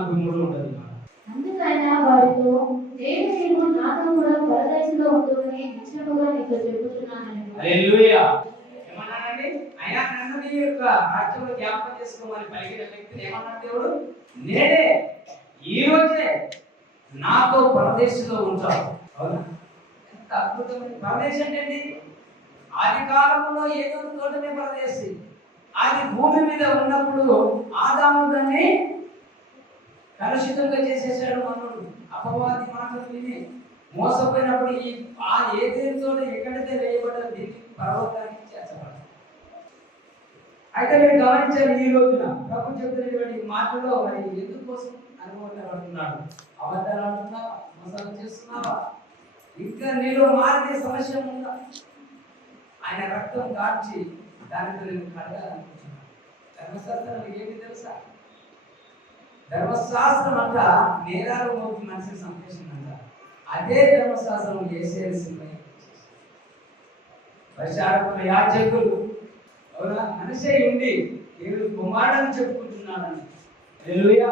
నాకు మూడు ఉంటుంది. అందుకైన వారితో నేను నీవు నాతో కూడా పరదేశంలో ఉంటుందని నిశ్చయముగా నీతో చెబుతున్నానని. హల్లెలూయా. ఏమన్నానండి? అయినా నన్ను నీ యొక్క రాజ్యంలో జ్ఞాపకం చేసుకోమని పలికిన వ్యక్తిని ఏమన్నాడు దేవుడు? నేనే ఈ రోజే నాతో పరదేశంలో ఉంటావు. అవునా? ఎంత అద్భుతమైన పరదేశం ఏంటండి? ఆది కాలంలో ఏదో తోటనే పరదేశి. అది భూమి మీద ఉన్నప్పుడు ఆదాము దాన్ని కలుషితంగా చేసేసాడు. మనుడు అపవాది మాటలు విని మోసపోయినప్పుడు ఈ ఆ ఏదేతో ఎక్కడైతే వేయబడ్డ దీనికి పర్వతానికి చేర్చబడ్డాడు. అయితే మీరు గమనించారు, ఈ రోజున ప్రభు చెబుతున్నటువంటి మాటలో మరి ఎందుకోసం అనుభవపడుతున్నాడు? అబద్ధాలు ఆడుతున్నావా? మోసాలు చేస్తున్నావా? ఇంకా నీలో మారనే సమస్య ఉందా? ఆయన రక్తం కాల్చి దానితో నేను కడగాలనుకుంటున్నాను. ధర్మశాస్త్రం ఏమి తెలుసా? ధర్మశాస్త్రం అంట నేరాలు మోపి మనిషిని సంతోషిందంట. అదే ధర్మశాస్త్రం చేసేసింది పరిచారకులు యాజకులు. అవునా? మనిషి ఉండి దేవుడు కుమారుడని చెప్పుకుంటున్నాడని. హల్లెలూయా.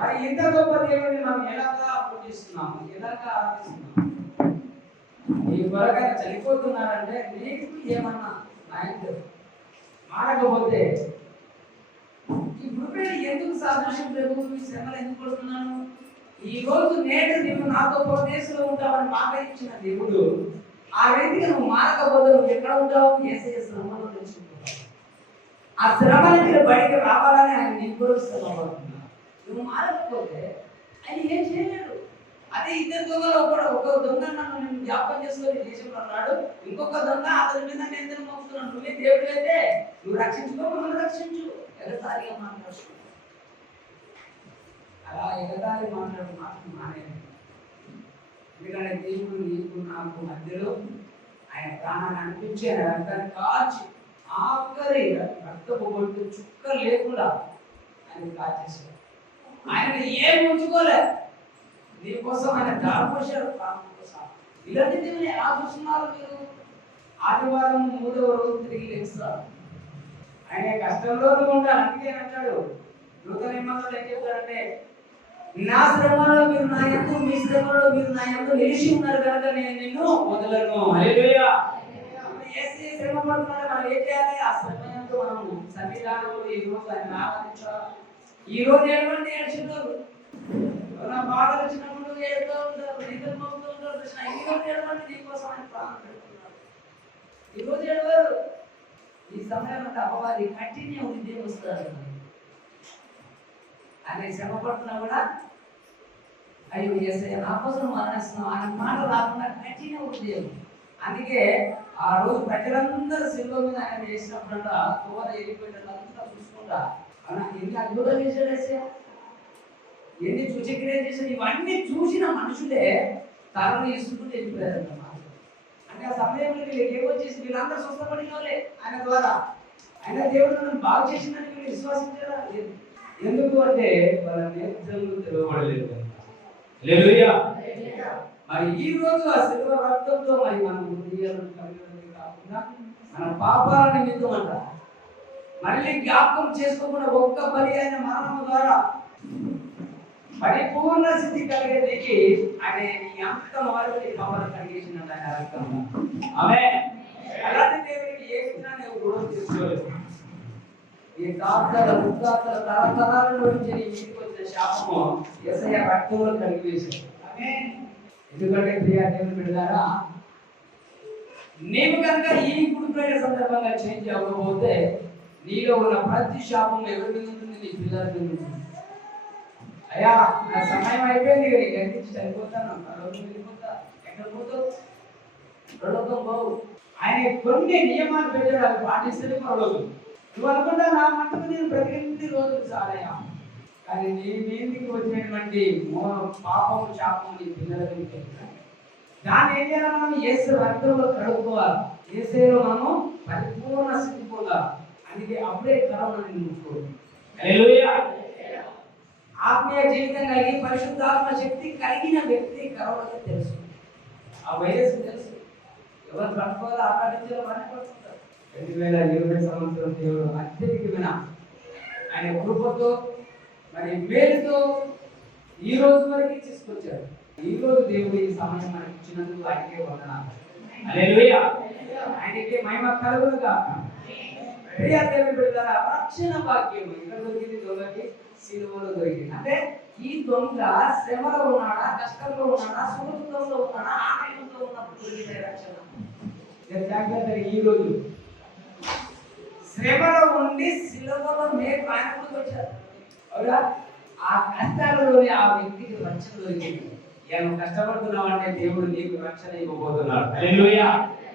మరి ఇంత గొప్ప దేవుడిని మనం ఎలాగా పూజిస్తున్నాము, ఎలాగా ఆరాధిస్తున్నాము? నీ కొరకైనా చనిపోతున్నాడంటే నీకు ఏమన్నా ఆయన మారకపోతే ఇప్పుడు ఎందుకు సాదృశ్యం లేదు? మీ శ్రమలు ఎందుకు పడుతున్నాను? ఈ రోజు నేడు నీవు నాతో పరదేశంలో ఉంటావని మాట ఇచ్చిన దేవుడు ఆ రీతిగా నువ్వు మారకపోతే నువ్వు ఎక్కడ ఉంటావు? యేసయ్య శ్రమలో తెచ్చుకుంటావు. ఆ శ్రమ నుంచి బయటకు రావాలని ఆయన నీ కొరకు శ్రమ పడుతున్నాడు. నువ్వు మారకపోతే ఆయన ఏం చేయలేడు. అదే ఇద్దరు దొంగలు ఒక దొంగ నన్ను నేను జ్ఞాపకం చేసుకొని దేశంలో అన్నాడు, ఇంకొక దొంగ అతని మీద నేను మోపుతున్నాను. నువ్వే దేవుడు అయితే నువ్వు రక్షించుకో, మమ్మల్ని రక్షించు. ఎగతాళిగా మాట్లాడు. అలా ఎగతాళి మాట్లాడు మాటలు మానేది. ఎందుకంటే దేవుడు నీకు నాకు మధ్యలో ఆయన ప్రాణాన్ని అనిపించి ఆయన రక్తాన్ని కాల్చి ఆఖరి రక్తపు బొట్టు చుక్క లేకుండా ఆయన కాల్చేశాడు. ఆయన ఏం ఉంచుకోలే. నీకోసం ఆయన దారిపోశాడు ప్రాణం కోసం. ఇలాంటి దేవుని ఎలా చూస్తున్నారు మీరు? ఆదివారం 3వ రోజు తిరిగి లేస్తారు. ఆయన కష్టంలో ఉంటారు. అందుకే అంటాడు నూతన నిబంధనలో ఏం చెప్తారంటే, నా శ్రమలో మీరు నా యందు, మీ శ్రమలో మీరు నా యందు నిలిచి ఉన్నారు కనుక నేను నిన్ను వదలను. హల్లెలూయా. యేసయ్య శ్రమ పడుతున్నాడు. మనం ఏం చేయాలి? ఆ శ్రమ యందు మనం సన్నిధానంలో ఈ రోజు ఆయన ఆరాధించాలి. ఈ రోజు ఎటువంటి ఏడ్చుంటారు, నా బాధలు వచ్చినప్పుడు ఏడుతూ ఉంటారు, నిద్ర మోపుతూ ఉంటారు. ఈ రోజు ఏడవండి, నీకోసం ఆయన ప్రాణం పెడుతున్నాడు. ఈ రోజు ఏడవారు. ఈ సమయం అంటే అపవాది కంటిన్యూ ఉంది వస్తారు. ఆయన శ్రమ పడుతున్నా కూడా అయ్యో యేసయ్య నా కోసం మరణిస్తున్నాం ఆయన మాట రాకుండా కంటిన్యూ ఉంది. అందుకే ఆ రోజు ప్రజలందరూ సిలువ మీద ఆయన చేసినప్పుడంట తోర వెళ్ళిపోయేటంతా చూసుకుంటా ఎన్ని అద్భుతం చేశాడు యేసయ్య, ఎన్ని సూచక్రియలు చేశాడు. ఇవన్నీ చూసిన మనుషులే తలను ఇస్తుంటే వెళ్ళిపోయారన్నమాట. అంటే ఆ సమయంలో వీళ్ళకి ఏమొచ్చేసి వీళ్ళందరూ స్వస్థపడిన వాళ్ళే ఆయన ద్వారా. ఆయన దేవుడు నన్ను బాగు చేసిందని వీళ్ళు విశ్వాసించారా? లేదు. ఎందుకు అంటే వాళ్ళ నేత్రములు తెరవబడలేదు. హల్లెలూయా. మరి ఈ రోజు ఆ శిలువ రక్తంతో మరి మనం కాకుండా మన పాపాల నిమిత్తం అంట మళ్ళీ జ్ఞాపకం చేసుకోకుండా ఒక్క బలి అయిన మరణం ద్వారా పరిపూర్ణ స్థితి కలిగేదికి ఆయన అంత వారికి పవర్ కలిగేసినట్టు ఆయన రక్తం. ఆమేన్. అలాంటి దేవుడికి ఏ విధంగా గొడవ తీసుకోలేదు. ఈ తాతల ముత్తాతల తరతరాల నుంచి ఇంటికి వచ్చిన శాపము యేసయ్య రక్తంలో కలిగివేశాడు. ఆమేన్. ఎందుకంటే ప్రియా దేవుని బిడ్డలారా, నీవు కనుక ఈ గుడిపోయిన సందర్భంగా చేంజ్ అవ్వకపోతే నీలో ఉన్న ప్రతి శాపం ఎవరి మీద ఉంటుంది? నీ పిల్లల మీద ఉంటుంది. అయ్యా నా సమయం అయిపోయింది, నీకు గంటించి చనిపోతాను, వెళ్ళిపోతా, ఎక్కడ పోతావు? పరలోకం బావు. ఆయన కొన్ని నియమాలు పెట్టాడు, అవి పాటిస్తేనే పరలోకం. నువ్వు అనుకుంటా నా మట్టుకు నేను ప్రతి రోజులు చాలయ్యా, కానీ నీ మీదికి వచ్చినటువంటి పాపము శాపము నీ పిల్లల మీద దాన్ని ఏం చేయాలి? మనం యేసు రక్తంలో కడుక్కోవాలి. యేసులో మనం పరిపూర్ణ స్థితి పొందాలి. అందుకే అప్పుడే కరోనా ముట్టుకోవాలి. హల్లెలూయా. ఆత్మీయ జీవితం కలిగి పరిశుద్ధాత్మ శక్తి కలిగిన వ్యక్తి కరోనాకి తెలుసు, ఆ వైరస్ తెలుసు. ఎవరు పట్టుకోవాలో ఆపాదించాలో పట్టుకుంటారు. 2020 సంవత్సరం దేవుడు అత్యధికమైన ఆయన కృపతో మరి మేలుతో ఈ రోజు వరకు తీసుకొచ్చాడు. ఈ రోజు దేవుడు ఈ సమయం మనకి ఇచ్చినందుకు ఆయనకే వందనాలు. హల్లెలూయా. ఆయనకే మహిమ కలుగును గాక. ప్రియ దేవుని బిడ్డలారా, రక్షణ భాగ్యం ఇక్కడ దొరికింది దొంగకి, సిలువలో దొరికింది. అంటే ఈ దొంగ శ్రమలో ఉన్నాడా, కష్టంలో ఉన్నాడా, సుఖంలో ఉన్నాడా, ఆనందంలో ఉన్నప్పుడు దొరికితే రక్షణ. జాగ్రత్తగా ఈ రోజు శ్రమలో ఉండి సిలువలో మేలు ఆయన ముందుకు వచ్చారు. అవునా? ఆ కష్టాలలోనే ఆ వ్యక్తికి రక్షణ దొరికింది. నువ్వు కష్టపడుతున్నావు అంటే దేవుడు నీకు రక్షణ ఇవ్వబోతున్నాడు. హల్లెలూయా.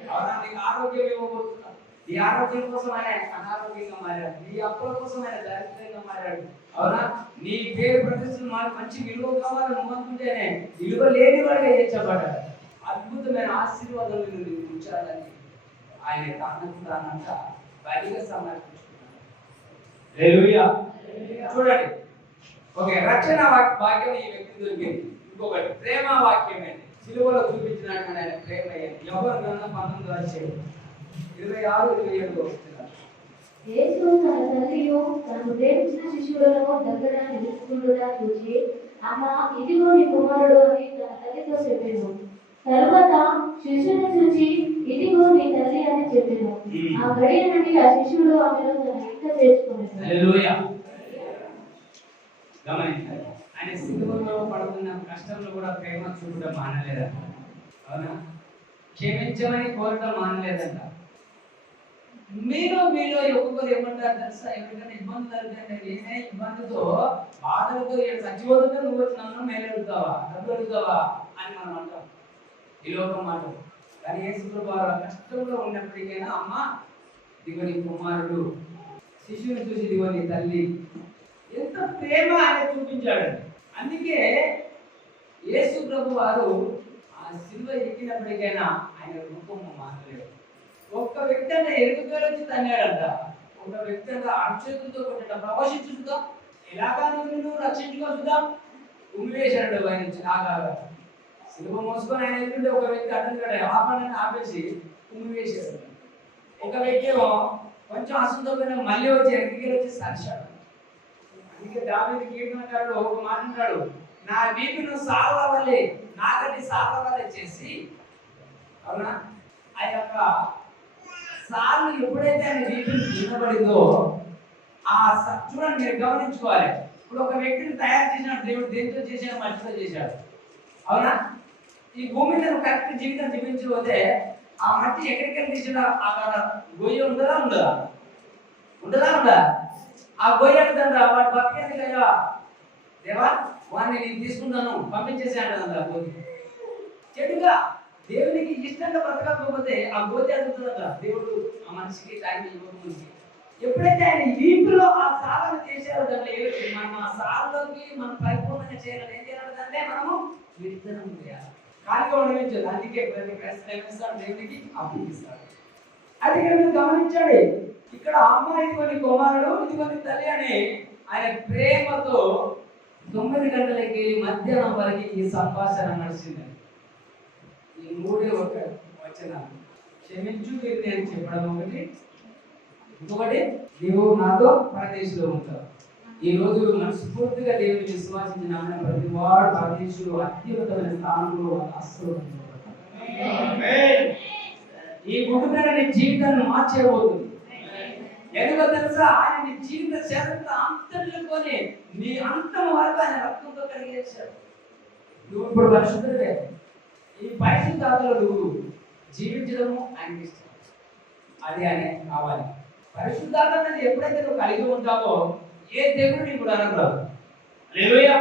అవునా? నీకు ఆరోగ్యం ఇవ్వబోతున్నాడు. ఈ ఆరోగ్యం కోసం ఆయన అనారోగ్యంగా మారాడు. నీ అప్పుల కోసం ఆయన దరిద్రంగా మారాడు. అవునా? నీ పేరు ప్రతిష్టలు మంచి విలువ కావాలని నువ్వు అనుకుంటేనే విలువ లేని వాడిగా చేర్చబడ్డాడు. అద్భుతమైన ఆశీర్వాదం నుండి ఉంచాలని ఆయన తనకు తానంతా బలిగా సమర్పించుకున్నాడు. హల్లెలూయా. చూడండి, ఓకే, రక్షణ వాక్యం ఈ వ్యక్తి దొరికింది. ఇంకొకటి ప్రేమ వాక్యమే. సిలువలో చూపించినటువంటి ఆయన ప్రేమ. ఎవరు గ్రంథం 19:26-27 వస్తున్నారు. యేసు తన తల్లియు తనను ప్రేమించిన శిష్యులను దగ్గర నిలుచుకుండుట చూచి, అమ్మా, ఇదిగో నీ కుమారుడు అని తన తల్లితో చెప్పాను. తరువాత శిష్యుని చూచి, ఇదిగో నీ తల్లి అని చెప్పాను. ఆ గడియ నుండి ఆ శిష్యుడు ఆమెను తన ఇంట చేర్చుకున్నాడు. హల్లెలూయా. గమనించాలి, ఆయన సిలువలో పడుతున్న కష్టంలో కూడా ప్రేమ చూపడం మానలేదంట. అవునా? క్షమించమని కోరటం మానలేదంట. మీలో ఒక్కొక్కరు ఏమంటారు తెలుసా? ఎవరికైనా ఇబ్బంది జరుగుతుంటే నేనే ఇబ్బందితో బాధలతో చచ్చిపోతుంటే నువ్వు వచ్చి నన్ను మేలెడుతావా, డబ్బులు అడుగుతావా అని మనం అంటాం, ఈ లోకం మాట. కానీ యేసు ప్రభువు కష్టంలో ఉన్నప్పటికైనా, అమ్మ ఇదిగో నీ కుమారుడు, శిశువుని చూసి ఇదిగో నీ తల్లి, ఎంత ప్రేమ ఆయన చూపించాడు. అందుకే యేసు ప్రభు వారు ఆ సిలువ ఎక్కినప్పటికైనా ఆయన రూపం మారలేదు. ఒక్క వ్యక్తి అంటే ఎరుగుదలొచ్చి తన్నాడంట, ఒక వ్యక్తి అంటే అక్షతులతో కొట్టట, ప్రవశించుదా ఎలాగా నువ్వు రక్షించుకోవచ్చుదా ఉమ్మివేశాడు. ఆయన ఆగా సిలువ మోసుకొని ఆయన ఎదురుంటే ఒక వ్యక్తి అడ్డంగా ఆ పని ఆపేసి ఉమ్మివేశాడు. ఒక వ్యక్తి ఏమో కొంచెం అసంతోషమైన మళ్ళీ వచ్చి ఎక్కడికి వచ్చి సరిశాడు. అందుకే దావీదు కీర్తనకారుడు ఒక మాట అంటాడు, నా వీపును సార్ల వలె నాగటి సార్ల వలె చేసి, అవునా, ఆ యొక్క సార్లు ఎప్పుడైతే ఆయన వీపును తినబడిందో చూడండి, మీరు గమనించుకోవాలి. ఇప్పుడు ఒక వ్యక్తిని తయారు చేసినట్టు దేవుడు దేంతో చేశాడు? మట్టితో చేశాడు. అవునా? ఈ భూమి మీద కరెక్ట్ జీవితం జీవించకపోతే ఆ మట్టి ఎక్కడికెళ్ళి తీసినా అక్కడ గొయ్యి ఉండదా ఉండదా ఉండదా? ఆ గొయ్యి అంటుందా వాడు బతికేది కదా, దేవా వాడిని నేను తీసుకుంటాను పంపించేసి అంటుందా గోతి. చెడుగా దేవునికి ఇష్టంగా బ్రతకకపోతే ఆ గోతి అడుగుతుందట దేవుడు ఆ మనిషికి టైం ఇవ్వకముందుకి. ఎప్పుడైతే ఆయన వీపులో ఆ సాధన చేశారో దాంట్లో మనం ఆ సాధనలోకి మనం పరిపూర్ణంగా చేయాలని ఏం చేయాలంటే మనము విత్తనం చేయాలి. కాలిగా ఉండవించదు. అందుకే ప్రతి ప్రశ్న ఏమిస్తాడు? దేవునికి అప్పగిస్తాడు. అది మీరు గమనించండి. ఇక్కడ అమ్మ ఇదిగోని కుమారుడు, ఇదిగోని తల్లి అని ఆయన ప్రేమతో 9 గంటలకి మధ్యాహ్నం వరకు ఈ సంభాషణ నడిచింది. ఈ మూడే ఒక వచనాలు, క్షమించు వీరిని అని చెప్పడం ఒకటి, ఇంకొకటి నీవు నాతో పరదేశంలో ఉంటావు. ఈ రోజు మనస్ఫూర్తిగా దేవుని విశ్వాసించిన ప్రతి వాడు పరదేశంలో అత్యున్నతమైన స్థానంలో ఈ కుటుంబాన్ని నీ జీవితాన్ని మార్చేయబోతుంది. ఎందుకో తెలుసా? ఆయన నీ జీవిత చరిత్ర అంతటిలోనే నీ అంతం వరకు ఆయన రక్తంతో కలిగేశాడు. నువ్వు ఇప్పుడు పరిశుద్ధుడే. ఈ పరిశుద్ధాత్మలో నువ్వు జీవించడము ఆయనకి ఇష్టం. అది ఆయన కావాలి. పరిశుద్ధాత్మ అనేది ఎప్పుడైతే నువ్వు కలిగి ఉంటావో ఏ దేవుడు నీకు కూడా అనరాదు. హల్లెలూయా.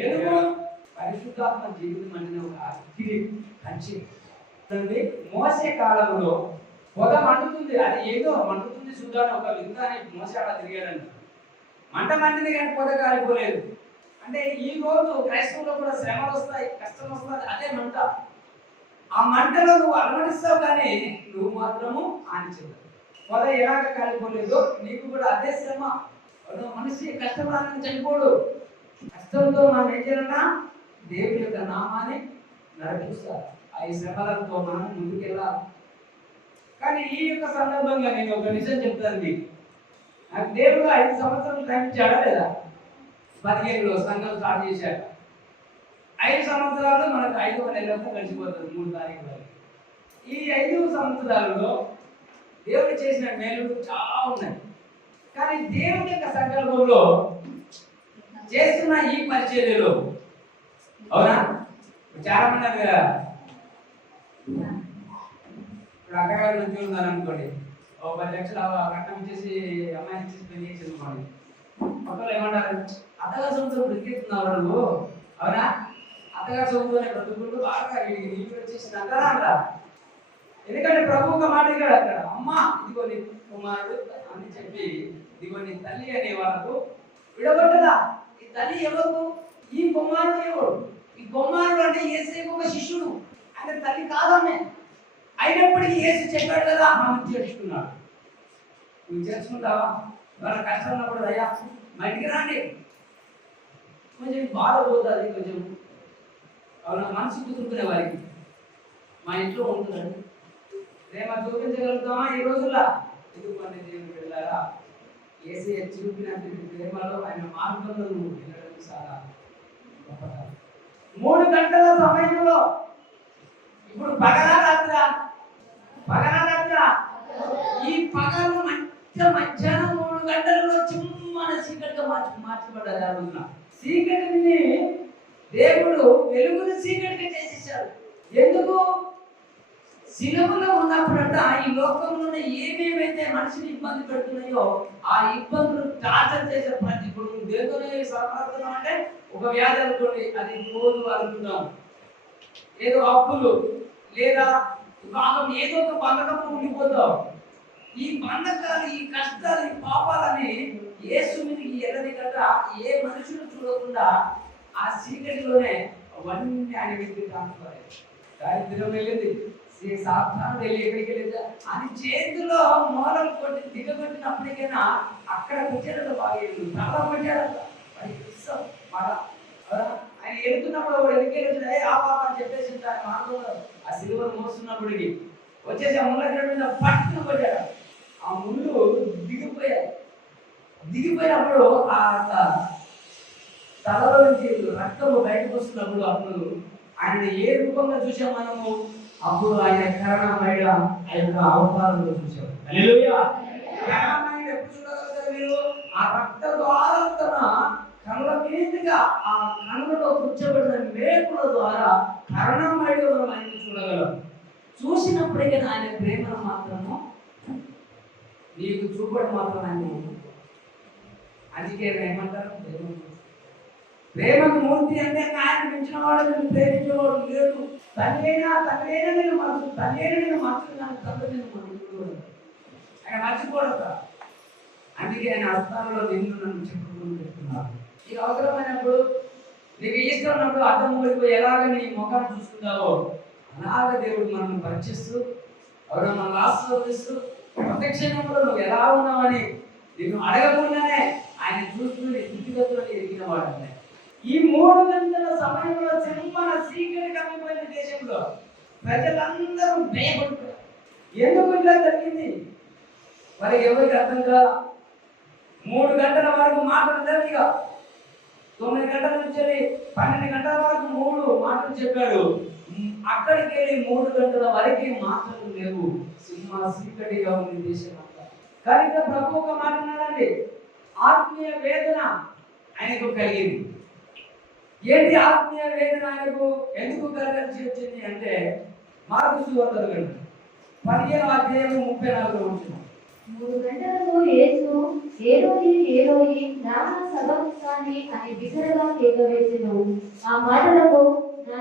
ఎందుకు? పరిశుద్ధాత్మ జీవితం అంటే ఒక అగ్ని కంచి. మోసే కాలంలో పొగ మండుతుంది, అది ఏదో మండుతుంది చూద్దాని ఒక విందాన్ని మోసే అలా తిరిగాడంట. మంట మండింది కానీ పొగ కాలిపోలేదు. అంటే ఈ రోజు క్రైస్తవులో కూడా శ్రమలు వస్తాయి, కష్టం వస్తుంది, అదే మంట. ఆ మంటలో నువ్వు అలమడిస్తావు కానీ నువ్వు మాత్రము ఆనిచెందవు. పొగ ఎలాగ కాలిపోలేదో నీకు కూడా అదే శ్రమ. మనిషి కష్టపడాలని చనిపోడు. కష్టంతో మనం ఏం చేయాలన్నా దేవుని యొక్క నామాన్ని నడిపిస్తారు. ఆ శ్రమలతో మనం ముందుకెళ్ళాలి. కానీ ఈ యొక్క సందర్భంగా నేను ఒక నిజం చెప్తాను మీకు. నాకు దేవుడు 5 సంవత్సరాలు టైం ఇచ్చాడా లేదా? 15లో సంఘం స్టార్ట్ చేశాక 5 సంవత్సరాలు మనకు 5వ నెలతో గడిచిపోతుంది 3 తారీఖు వరకు. ఈ 5 సంవత్సరాలలో దేవుడు చేసిన మేలులు చాలా ఉన్నాయి. కానీ దేవుని యొక్క సంకల్పంలో చేస్తున్న ఈ పరిచర్యలో అవునా చాలా మంది కదా, ఇప్పుడు అక్కగారు నుంచి ఉన్నారు అనుకోండి, ఒక 10 లక్షలు కట్నం ఇచ్చేసి అమ్మాయిని ఇచ్చేసి పెళ్లి చేసి అనుకోండి, పక్కన ఏమంటారు, అత్తగారు సొంతం బ్రతికెత్తున్నారు నువ్వు, అవునా అత్తగారు సొంతనే బ్రతుకుంటూ బాగా నీళ్ళు వచ్చేసింది అంటారా అంటారా? ఎందుకంటే ప్రభు ఒక మాట ఇక్కడ అక్కడ, అమ్మ ఇదిగో నీ కుమారుడు అని చెప్పి ఇదిగో నీ తల్లి అనే వాళ్ళకు విడగొట్టదా. ఈ తల్లి ఎవరు? ఈ కుమారుడు ఎవరు? ఈ కుమారుడు అంటే యేసు ఒక శిష్యుడు, ఆయన తల్లి కాదమ్మే. అయినప్పటికీ యేసు చెప్పాడు కదా, ఆమె చేర్చుకున్నాడు. నువ్వు చేసుకుంటావా? వాళ్ళ కష్టం ఉన్నప్పుడు అయ్యా మా ఇంటికి రాండి, కొంచెం బాధ పోతుంది, కొంచెం అవునా మనసు కుదురుకునే వారికి మా ఇంట్లో ఉంటుందండి. ప్రేమ చూపించగలుగుతామా ఈ రోజుల్లో? ఎందుకంటే దేవుడు వెళ్ళారా, ఏసీ చూపినంత ప్రేమలో ఆయన మార్గంలో నువ్వు వెళ్ళడం చాలా గొప్పతనం. 3 గంటల సమయంలో ఇప్పుడు పగలా రాత్రా? ఈ పగలు మధ్యాహ్నం 3 గంటలలో చిమ్మన చీకటిగా మార్చబడ్డారు. ఆ రోజున చీకటిని దేవుడు వెలుగును చీకటిగా చేసేసాడు. ఎందుకు? సిలువలో ఉన్నప్పుడంట ఈ లోకంలో ఏమేమైతే మనిషిని ఇబ్బంది పెడుతున్నాయో ఆ ఇబ్బందులు టార్చర్ చేసే ప్రతి, ఇప్పుడు దేనితోనే సఫలవుతున్నాం అంటే ఒక వ్యాధి అనుకోండి, అది పోదు అనుకుంటాం, ఏదో అప్పులు లేదా భాగం ఏదో ఒక బంధకం ఉండిపోతావు. ఈ బంధకాలు, ఈ కష్టాలు, ఈ పాపాలని యేసు మీదకి ఎర్రని కదా ఏ మనుషులు చూడకుండా ఆ చీకటిలోనే అవన్నీ ఆయన మీదకి ట్రాన్స్ఫర్ అయ్యాయి. దారిద్ర్యం వెళ్ళింది, సాధారణ వెళ్ళి ఎక్కడికి వెళ్ళింది, అది చేతిలో మూలలు కొట్టి దిగబెట్టినప్పటికైనా అక్కడ పెట్టారట, బాగా చాలా పెట్టారట. అది ఇష్టం బాగా ఆయన వెళ్తున్నప్పుడు వాడు ఎందుకెళ్ళి ఆ పాప అని చెప్పేసి ఆయన మార్గంలో ఆ సిలువను మోస్తున్నప్పటికి వచ్చేసి ఆ ముళ్ళ మీద పట్టుకుని కొట్టాడు. ఆ ముళ్ళు దిగిపోయినప్పుడు ఆ తలలో నుంచి రక్తము బయటకు వస్తున్నప్పుడు అప్పుడు ఆయన ఏ రూపంలో చూసాం మనము? అప్పుడు ఆయన కరుణామయుడు ఆ యొక్క అవతారంలో చూసాం. హల్లెలూయా. కరుణామయుడు ఎప్పుడు చూడగలుగుతారు మీరు? ఆ రక్త ద్వారాన కనుల మీదుగా ఆ కనులలో కూర్చోబడిన మేకుల ద్వారా కరుణామయుడు మనం ఆయన చూడగలం. చూసినప్పటికీ ఆయన ప్రేమను మాత్రము నీకు చూపడం మాత్రం ఆయన. అందుకే ఏమంటారు, ప్రేమకు మూర్తి అంటే ఆయన మించిన వాడు నేను ప్రేమించేవాడు లేడు. తల్లిైనా నేను మనసు, తల్లిైనా నేను మర్చుకున్నాను, తప్ప నేను మర్చిపోడు, ఆయన మర్చిపోడక. అందుకే ఆయన హస్తాలలో నిన్ను నన్ను చెప్పుకుంటూ చెప్తున్నాను. నీకు అవసరమైనప్పుడు, నీకు ఇష్టం ఉన్నప్పుడు అర్థం పడిపోయి ఎలాగ నీ ముఖాన్ని చూసుకుంటావో అలాగ దేవుడు మనం పరీక్షిస్తూ ఎవరో మనల్ని ఆశీర్వదిస్తూ ప్రత్యక్షంగా నువ్వు ఎలా ఉన్నావని నిన్ను అడగకుండానే ఆయన చూసుకుని స్థితిగతులను ఎరిగిన వాడు. ఈ 3 గంటల సమయంలో సింహన చీకటి కమ్మిపోయిన దేశంలో ప్రజలందరూ భయపడిపోయారు. ఎందుకు ఇట్లా జరిగింది మరి ఎవరికి అర్థం కాదు. 3 గంటల వరకు మాటలు జరిగిగా 9 గంటల నుంచి 12 గంటల వరకు 3 మాటలు చెప్పాడు. అక్కడికి వెళ్ళి 3 గంటల వరకు మాటలు లేవు. సింహ చీకటిగా ఉంది దేశం అంతా. కానీ ప్రభు ఒక మాట అన్నాడండి, ఆత్మీయ వేదన ఆయనకు కలిగింది. ఏంటి ఆత్మీయ వేదన ఆయనకు ఎందుకు కలగాల్సి వచ్చింది అంటే, మార్కు సువార్త 15వ అధ్యాయం 34వ వచనం. 3 గంటలకు యేసు ఏలోయి ఏలోయి లామా సబక్తాని అని బిగ్గరగా కేక వేసెను. ఆ మాటలకు నా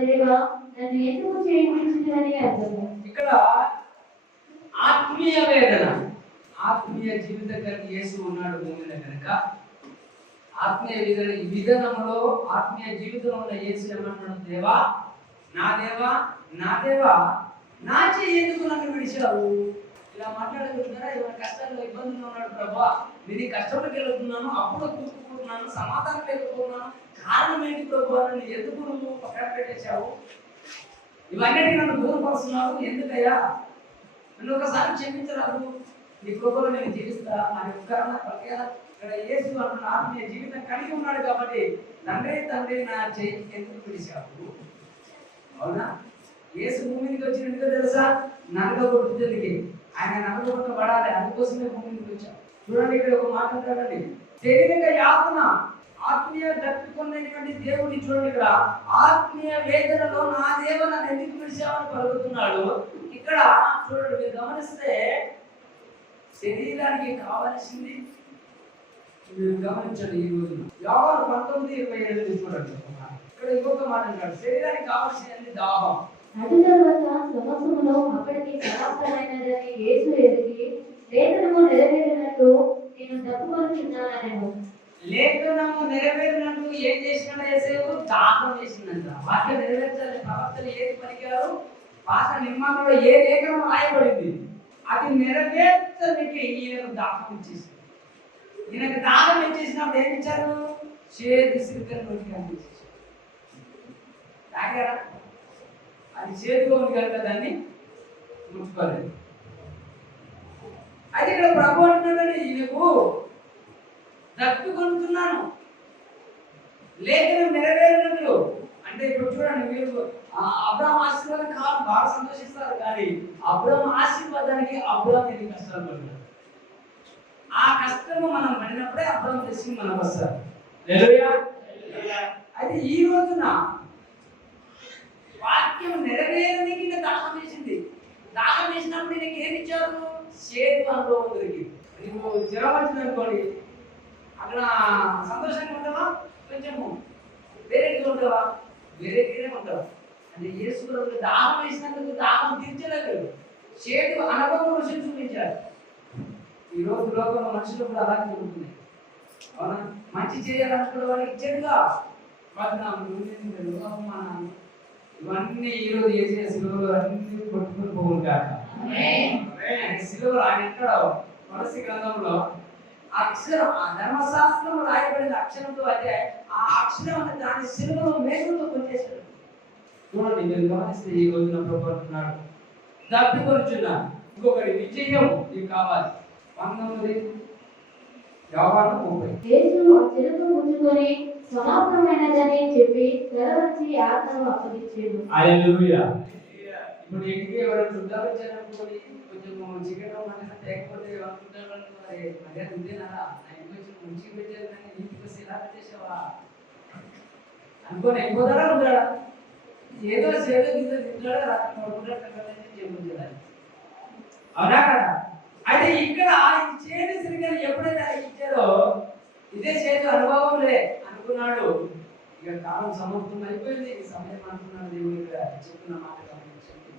దేవా నన్ను ఎందుకు చేయించినని అర్థము. ఇక్కడ ఆత్మీయ వేదన, ఆత్మీయ జీవితం కలిగి యేసు ఉన్నాడు భూమి మీద కనుక ఆత్మీయ విధానంలో ఆత్మీయ జీవితంలో ఉన్న యేసు ఏమంటున్నాడు, దేవా నా చేయి ఎందుకు నన్ను విడిచావు? ఇలా మాట్లాడగలుగుతారా? ఏమైనా కష్టాల్లో ఇబ్బందులు ఉన్నాడు ప్రభా, నేను కష్టంలోకి వెళ్తున్నాను, అప్పుడు కూర్చుకుంటున్నాను, సమాధానం లేకపోతున్నాను, కారణం ఏంటి ప్రభా, నన్ను ఎందుకు నువ్వు పక్కన పెట్టేశావు, ఇవన్నీ నన్ను దూరపరుస్తున్నావు, ఎందుకయ్యా, నన్ను ఒకసారి క్షమించరాదు, నీ కృపలో నేను జీవిస్తా అని ఒక్కరన్నా పలికారా? ఇక్కడ యేసు అన్న ఆత్మీయ జీవితం కలిగి ఉన్నాడు కాబట్టి తండ్రి నా చేయి ఎందుకు పిలిచావు? అవునా? యేసు భూమి మీదకి వచ్చినట్టుగా తెలుసా? నలగొట్టుదలికి ఆయన నలగొట్టబడాలి, అందుకోసమే భూమి మీదకి వచ్చాడు. చూడండి ఇక్కడ ఒక మాట అంటాడండి, శరీరక యాతన ఆత్మీయ దప్పికొన్నటువంటి దేవుడిని చూడండి, ఇక్కడ ఆత్మీయ వేదనలో నా దేవ నన్ను ఎందుకు పిలిచావని పలుకుతున్నాడు. ఇక్కడ చూడండి, మీరు గమనిస్తే శరీరానికి కావలసింది మీరు గమనించండి. ఈ రోజు యోహాను 19:27 చూడండి, ఇక్కడ ఇంకొక మాట అంటాడు, శరీరానికి కావలసింది దాహం. అటు తరువాత సమస్తమును అప్పటికి సమాప్తమైనదని యేసు ఎరిగి లేఖనము నెరవేరినట్టు నేను తప్పుకొనుచున్నానెను. లేఖనము నెరవేరినట్టు ఏం చేసినాడు యేసు? దాహం చేసిందంట. వాక్యం నెరవేర్చాలి. ప్రవక్తలు ఏది పలికారు? పాత నియమంలో ఏ లేఖనం రాయబడింది అది నెరవేర్చడానికి ఈయనకు దాహం ఇచ్చేసింది. ఈయనకు దాహం ఇచ్చేసినప్పుడు ఏం ఇచ్చారు? చేతి సిరికలు నోటికి అందించేసారు. తాగారా? అది చేతిలో ఉంది కనుక దాన్ని ముట్టుకోలేదు. అయితే ఇక్కడ ప్రభు అంటున్నాడని ఈయనకు దప్పుకొనుతున్నాను, లేఖనం నెరవేరినట్లు. అంటే ఇప్పుడు చూడండి, మీరు అబ్రాహాం ఆశీర్వాదం కాదు బాగా సంతోషిస్తారు, కానీ అబ్రాహాం ఆశీర్వాదానికి అబ్రాహాం ఎన్ని కష్టాలు పడ్డాడు. ఆ కష్టము మనం పడినప్పుడే అబ్రాహాం తెచ్చి మనకు వస్తారు. అయితే ఈ రోజున వాక్యం నెరవేరనికి దాహం వేసింది. దాహం వేసినప్పుడు నీకు ఏమి ఇచ్చారు? చేదు అనుభవం దొరికింది. నువ్వు జ్వరం వచ్చింది అనుకోండి, అక్కడ సంతోషంగా ఉంటావా? కొంచెము వేరేగా ఉంటావా? వేరేగానే ఉంటావా? అంటే యేసు దాహం వేసినందుకు దాహం తీర్చలేదు, చేదు అనుభవం రుచి చూపించారు. ఈ రోజు లోకంలో మనుషులు కూడా అలాగే జరుగుతున్నాయి. అవునా? మంచి చేయాలనుకునే వాళ్ళకి చెడుగా అవమానాలు ఇవన్నీ ఈ రోజు చేసే సిలువలో అన్ని కొట్టుకుని పోవును కాక. సిలువలో ఆయన ఎక్కడ తులసి గ్రంథంలో అక్షరం, ఆ ధర్మశాస్త్రంలో రాయబడిన అక్షరంతో అయితే ఆ అక్షరం అనే దాని సిలువలో మేఘంతో కొట్టేశాడు. చూడండి, మీరు గమనిస్తే ఈ రోజున ప్రభు అంటున్నాడు, దప్పికొనుచున్నాను. ఇంకొకటి విజయం నీకు కావాలి. 19 యోహాను 30. యేసు ఆ చిలుక పుచ్చుకొని సమాప్తమైనదని చెప్పి తెరవచ్చి ఆత్మను అప్పగించాడు. హల్లెలూయా. ఇప్పుడు ఇంటికి ఎవరైనా చుట్టాలు వచ్చారనుకోని కొంచెం చికెన్ మటన్ లేకపోతే అనుకుంటారు, మరి మర్యాద ఉందేనారా, నా ఇంటికి వచ్చి మంచిగా పెట్టారు కానీ ఇంటికి వచ్చి ఎలా పెట్టేసావా అనుకోని అయిపోతాడా ఉంటాడా? ఏదో చేదో గిదో తింటాడా, రాత్రి పడుకుంటాడు. అవునా కదా? అయితే ఇక్కడ చేదు సిరికలు ఎప్పుడైతే ఇచ్చారో ఇదే చేదు అనుభవంలే అనుకున్నాడు. ఇక కాలం సమాప్తం అయిపోయింది, ఈ సమయం అనుకున్నాడు. దేవుడు ఇక్కడ చెప్తున్న మాట గమనించండి.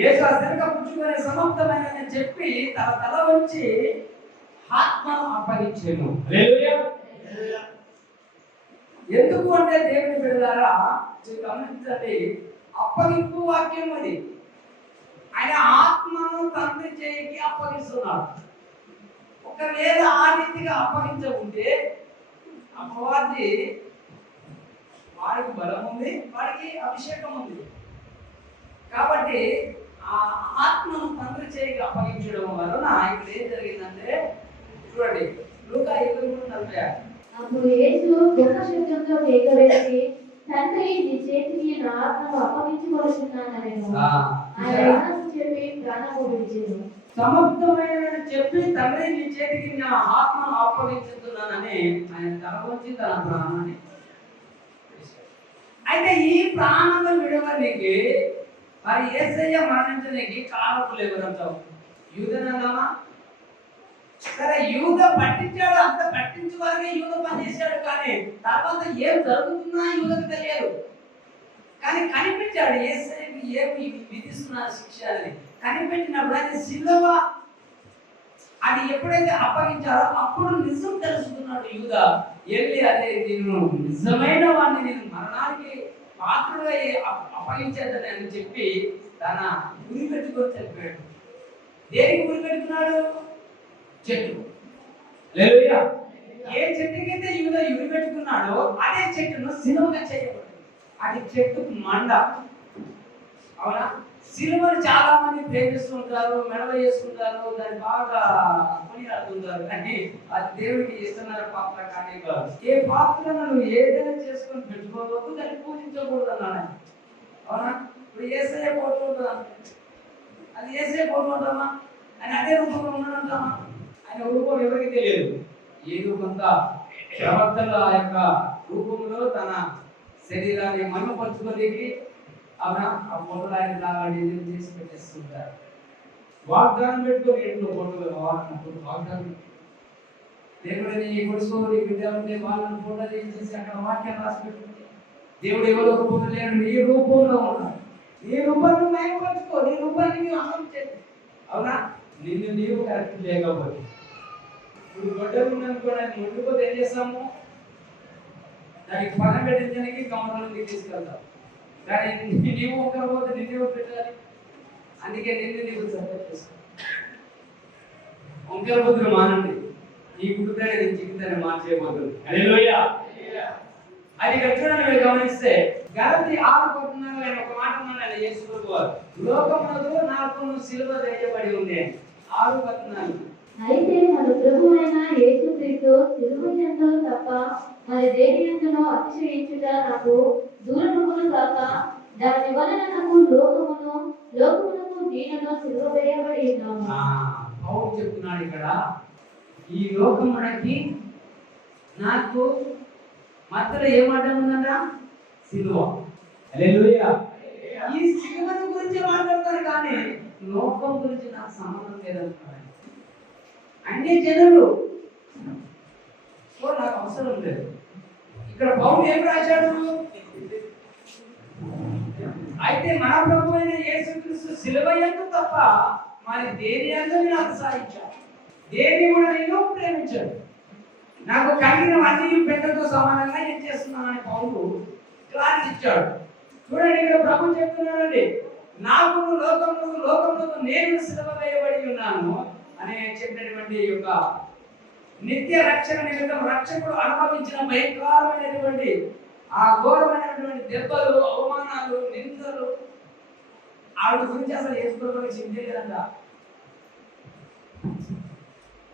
యేసు ఆ సిరిక పుచ్చుకొని సమాప్తమైన చెప్పి తన తల వంచి ఆత్మను అప్పగించాను. ఎందుకు అంటే దేవుని బిడ్డలారా గమనించండి, అప్పగింపు వాక్యం అది. ఆయన ఆత్మను తండ్రి చేయికి అప్పగిస్తున్నాడు. ఒకవేళ ఆ రీతిగా అప్పగించకుంటే అపవాది వాడికి బలం ఉంది, వాడికి అభిషేకం ఉంది. కాబట్టి ఆ ఆత్మను తండ్రి చేయికి అప్పగించడం వలన ఇక్కడ ఏం జరిగిందంటే చూడండి, లూకా 23:46. అప్పుడు యేసు గొప్ప శబ్దంతో కేక వేసి, తండ్రి నీ చేతికి నా ఆత్మను అప్పగించుకొనుచున్నానెను. ఆయన చెప్పి ప్రాణము విడిచెను. సమాప్తమైన చెప్పి తండ్రి నీ చేతికి నా ఆత్మను అప్పగించుతున్నానని ఆయన తల వంచి తన ప్రాణాన్ని. అయితే ఈ ప్రాణము విడవడానికి మరి యేసయ్య మరణించడానికి కారకులు ఎవరంటావు? యూదనన్నామా? సరే, యూద పట్టించాడు, అంత పట్టించే వరకే యూద పనిచేశాడు, కానీ తర్వాత ఏం జరుగుతున్నా యూదకు తెలియదు. కానీ కనిపించాడు యేసయ్యకి ఏమి విధిస్తున్నారు శిక్ష అని. కనిపెట్టినప్పుడు ఆయన సిలువ అది ఎప్పుడైతే అప్పగించారో అప్పుడు నిజం తెలుసుకున్నాడు యూద. వెళ్ళి అదే నేను నిజమైన వాడిని, నేను మరణానికి పాత్రగా అప్పగించేదని అని చెప్పి తన ఉరి పెట్టుకొని చనిపోయాడు. దేనికి ఉరి పెట్టుకున్నాడు? చెట్టు. హల్లెలూయా. ఏ చెట్టుకైతే యూద ఉరి పెట్టుకున్నాడో అదే చెట్టును సిలువగా చేయబడింది. అది చెట్టుకు మండ. అవునా? సిలువను చాలా మంది ప్రేమిస్తుంటారు, మెడవ చేసుకుంటారు, దాన్ని బాగా కొనియాడుతుంటారు. కానీ అది దేవుడికి ఇష్టమైన పాత్ర కానీ కాదు. ఏ పాత్రను నువ్వు ఏదైనా చేసుకొని పెట్టుకోవద్దు, దాన్ని పూజించకూడదు అన్నాడు. అవునా? ఇప్పుడు ఏసయ్య ఫోటో ఉంటుందా? అది ఏసయ్య ఫోటో ఉంటామా? ఆయన అదే రూపంలో ఉన్నాడంటామా? ఆయన రూపం ఎవరికి తెలియదు. ఏదో కొంత ప్రవర్తన ఆ యొక్క రూపంలో తన శరీరాన్ని మనుపరుచుకోలేకి అవునా ఆ ఫోటోలు ఆయన లాగా డిజైన్ చేసి పెట్టేస్తుంటారు. వాగ్దానం పెట్టుకొని ఇంట్లో ఫోటోలు వాగ్దానం దేవుడు నీ కొడుకు నీ బిడ్డ ఉంటే వాళ్ళని ఫోటో చేసి అక్కడ వాక్యం రాసి పెట్టుకుంటే దేవుడు ఎవరో రూపంలో లేడు, నీ రూపంలో ఉన్నాడు. నీ రూపాన్ని మయపరుచుకో, నీ రూపాన్ని నీవు అమలు చేయి. అవునా? నిన్ను నీవు కరెక్ట్ చేయకపోతే ఇప్పుడు గొడ్డలు ఉందనుకోండి, ఆయన ముందుకోతే ఏం చేస్తాము? దానికి పదం పెట్టించడానికి కమలంలోకి తీసుకెళ్తాం. కానీ నీవు ఒకరు పోతే నిన్నే పెట్టాలి. అందుకే నిన్ను నీకు సపోర్ట్ చేస్తాను. వంకర బుద్ధులు మానండి. నీ గుర్తునే నీ జీవితాన్ని మార్చేయబోతుంది. హల్లెలూయా. అది ఇక్కడ చూడండి, మీరు గమనిస్తే గలతీ 6:14 ఆయన ఒక మాట అన్నాడు యేసు ప్రభువారు, లోకమునకు నాకు సిలువ వేయబడి ఉంది. 6:14 అయితే మన ప్రభువైన యేసుక్రీస్తు సిలువ యందు తప్ప మరి దేని యందునో అతిశయించుట నాకు దూరమును కాక, దాని వలన నాకు లోకమునకు నేనును సిలువ వేయబడి ఉన్నాను. పౌలు చెప్తున్నాడు ఇక్కడ, ఈ లోకమునకి నాకు మధ్యలో ఏమాటం ఉందంట? సిలువ. హల్లెలూయా. ఈ సిలువను గురించి మాట్లాడతారు కానీ లోకం గురించి నాకు సంబంధం లేదంటున్నాడు. అన్ని జనులు నాకు అవసరం లేదు. ఇక్కడ పౌలు ఏం రాశాడు? అయితే మన ప్రభు అయిన యేసుక్రీస్తు సిలువ యందు తప్ప మరి దేని యందు నాకు సాయించాడు, దేని కూడా నేను ప్రేమించాడు. నాకు కలిగిన అన్ని పెద్దతో సమానంగా ఏం చేస్తున్నానని పౌలు క్లాస్ ఇచ్చాడు. చూడండి, ఇక్కడ ప్రభు చెప్తున్నాడండి, నాకు లోకంలో నేను సిలువ వేయబడి ఉన్నాను అని చెప్పినటువంటి యొక్క నిత్య రక్షణ నిమిత్తం రక్షకుడు అనుభవించిన భయంకరమైనటువంటి ఆ ఘోరమైనటువంటి దెబ్బలు, అవమానాలు, నిందలు ఆవిడ గురించి అసలు యేసుప్రభువుకి చింతే లేదంట.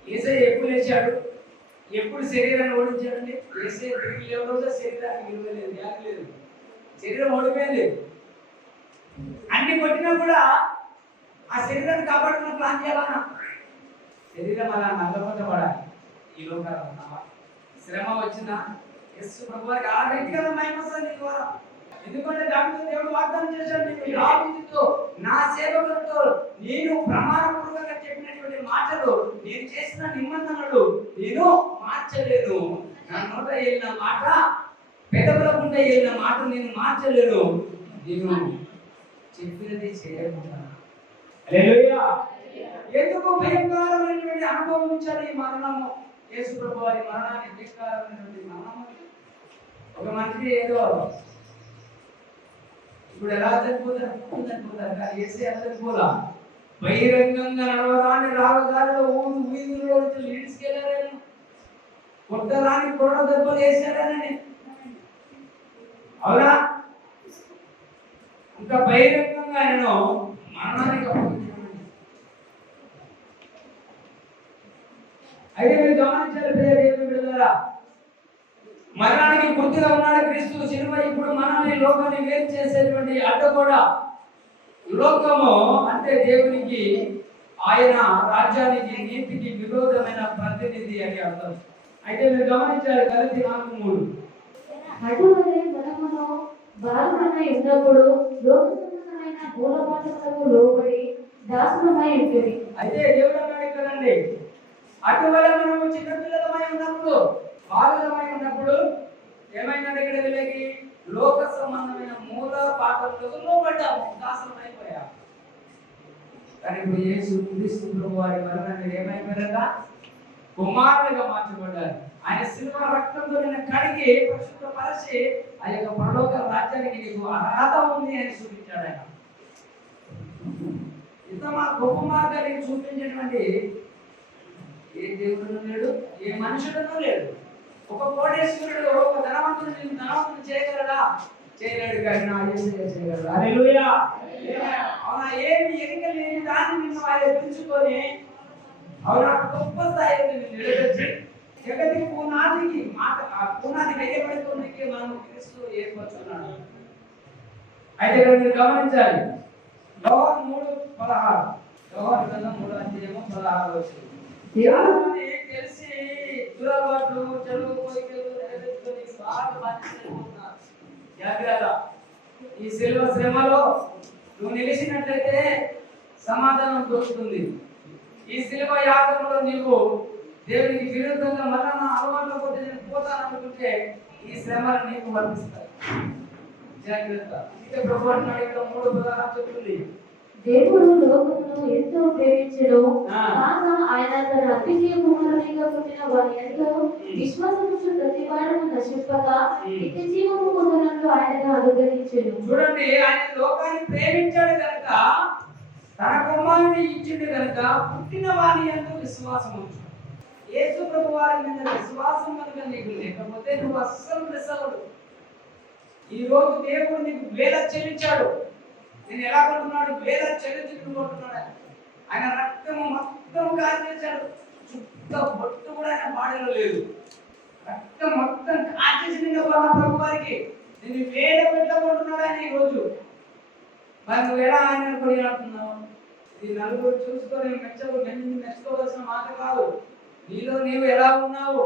యేసయ్య ఎప్పుడు లేచాడు, ఎప్పుడు శరీరాన్ని ఓడించాడండి? యేసయ్య తిరిగి లేవరోజు శరీరానికి విలువ లేదు, వ్యాధి లేదు, శరీరం ఓడిపోయింది. అన్ని కొట్టినా కూడా ఆ శరీరాన్ని కాపాడుకున్న ప్లాన్ చేయాలన్నా శరీరం అలా నల్లగొట్టబడాలి. ఈ లోకాల శ్రమ వచ్చినా యేసు ప్రభువారికి ఆ వ్యక్తిగత మహిమ వస్తుంది నీ ద్వారా. ఎందుకంటే దానితో దేవుడు వాగ్దానం చేశాడు, నీకు యావీదుతో నా సేవకులతో నేను ప్రమాణపూర్వకంగా చెప్పినటువంటి మాటలు, నేను చేసిన నిబంధనలు నేను మార్చలేను. నా నోట వెళ్ళిన మాట, పెదవుల గుండా వెళ్ళిన మాట నేను మార్చలేను. నేను చెప్పినది చేయకుంటాను. హల్లెలూయా. ఎందుకు భయంకరమైనటువంటి అనుభవించాలి ఈ మరణము? యేసు ప్రభువు వారి మరణాన్ని భయంకరమైనటువంటి మరణము. ఒక మనిషి ఏదో ఇప్పుడు ఎలా చనిపోతారు కానీ యేసు ఎలా చనిపోలా? బహిరంగంగా నడవరాని రాగదారిలో ఊరు వీధుల్లో లీడ్స్కెళ్ళారని, కొట్టరాని కొరడ దెబ్బలు వేసారని. అవునా? ఇంకా బహిరంగంగా ఆయన మరణానికి అప్పగించాడు. అయితే మీరు గమనించాలి దేవుని బిడ్డలారా, మరణానికి గుర్తుగా ఉన్నాడు క్రీస్తు సిలువ. ఇప్పుడు మనల్ని లోకాన్ని వేరు చేసేటువంటి అడ్డగోడ. లోకము అంటే దేవునికి, ఆయన రాజ్యానికి, నీతికి విరోధమైన ప్రతినిధి అని అర్థం. అయితే మీరు గమనించాలి గలతీ 4:3 అటువలే మనమును బాలురమై ఉన్నప్పుడు లోక సంబంధమైన మూలపాఠములకు లోబడి దాసులమై ఉంటుంది. అయితే దేవుడు అన్నాడు కదండి, అటువల మనము చిన్నపిల్లలమై ఉన్నప్పుడు, బాలులమై ఉన్నప్పుడు ఏమైందంటే ఇక్కడ వీళ్ళకి లోక సంబంధమైన మూల పాఠములకు లోబడ్డాము, దాసులమైపోయాము. కానీ ఇప్పుడు యేసు క్రీస్తు ప్రభువు వారి మరణాన్ని ఏమైపోయారట? కుమారుడిగా మార్చబడ్డారు. ఆయన సిలువ రక్తంతో నిన్ను కడిగి పరిశుద్ధపరిచి ఆ యొక్క పరలోక రాజ్యానికి నీకు అర్హత ఉంది అని చూపించాడు ఆయన. ఇంత మా గొప్ప మార్గాన్ని చూపించేటువంటి ఏ దేవుడు లేడు, ఏ మనుషుడనూ లేడు. ఒక కోటేశ్వరుడు ఒక ధనవంతుని చేయగలడా? చేయలేడు కానీ నా యేసయ్య చేయగలడు. హల్లెలూయా. అవునా, ఏమి ఎరిక లేని దాన్ని నిన్ను ఆయన పిలుచుకొని అవునా గొప్ప స్థాయిలో నిన్ను నిలబెట్టి జగతి పునాదికి ఆ పునాది వేయబడుతున్నకి మనం క్రీస్తు ఏర్పరుచుకున్నాడు. అయితే మీరు గమనించాలి, యోహాను 3:16, యోహాను గ్రంథం 3:16 దేవుని తెలిసి దురలవాట్లు చెడు కోరికలు నెరవేర్చుకొని బాగా బాధిస్తున్నారు. జాగ్రత్త, ఈ సిలువ శ్రమలో నువ్వు నిలిచినట్లయితే సమాధానం దొరుకుతుంది. ఈ సిలువ యాగంలో నీవు దేవునికి విరుద్ధంగా మళ్ళా నా అలవాట్లో పోతే నేను పోతాను అనుకుంటే ఈ శ్రమలు నీకు వర్తిస్తాయి. జాగ్రత్త. ఇక ప్రభు అంటున్నాడు, ఇక్కడ 3:16 చెప్తుంది, దేవుడు లోకమును ఎంతో ప్రేమించెను కాగా ఆయన తన అద్వితీయ కుమారునిగా పుట్టిన వారి యందు విశ్వాసముంచు ప్రతి వాడును నశింపక నిత్య జీవము పొందునట్లు ఆయనను అనుగ్రహించెను. చూడండి, ఆయన లోకాన్ని ప్రేమించాడు కనుక తన కుమారుని ఇచ్చిండు కనుక పుట్టిన వారి యందు విశ్వాసం ఉంచు. యేసు ప్రభు వారి మీద విశ్వాసం కనుక నీకు లేకపోతే నువ్వు అస్సలు మిస్ అవ్వడు. ఈ రోజు దేవుడు నీకు వేల చెల్లించాడు. నేను ఎలా కొంటున్నాడు? వేల చెల్లించుకుంటున్నాడు. ఆయన రక్తము మొత్తం కాచేశాడు. చుక్క బొట్టు కూడా ఆయన బాడీలో లేదు. రక్తం మొత్తం కాచేసి ప్రభు వారికి నేను వేల పెట్టబోతున్నాడు ఆయన ఈ రోజు. మరి నువ్వు ఎలా ఆయన కొనియాడుతున్నావు? ఈ నలుగురు చూసుకొని మెచ్చుకోవాల్సిన మాట కాదు. నీలో నీవు ఎలా ఉన్నావు,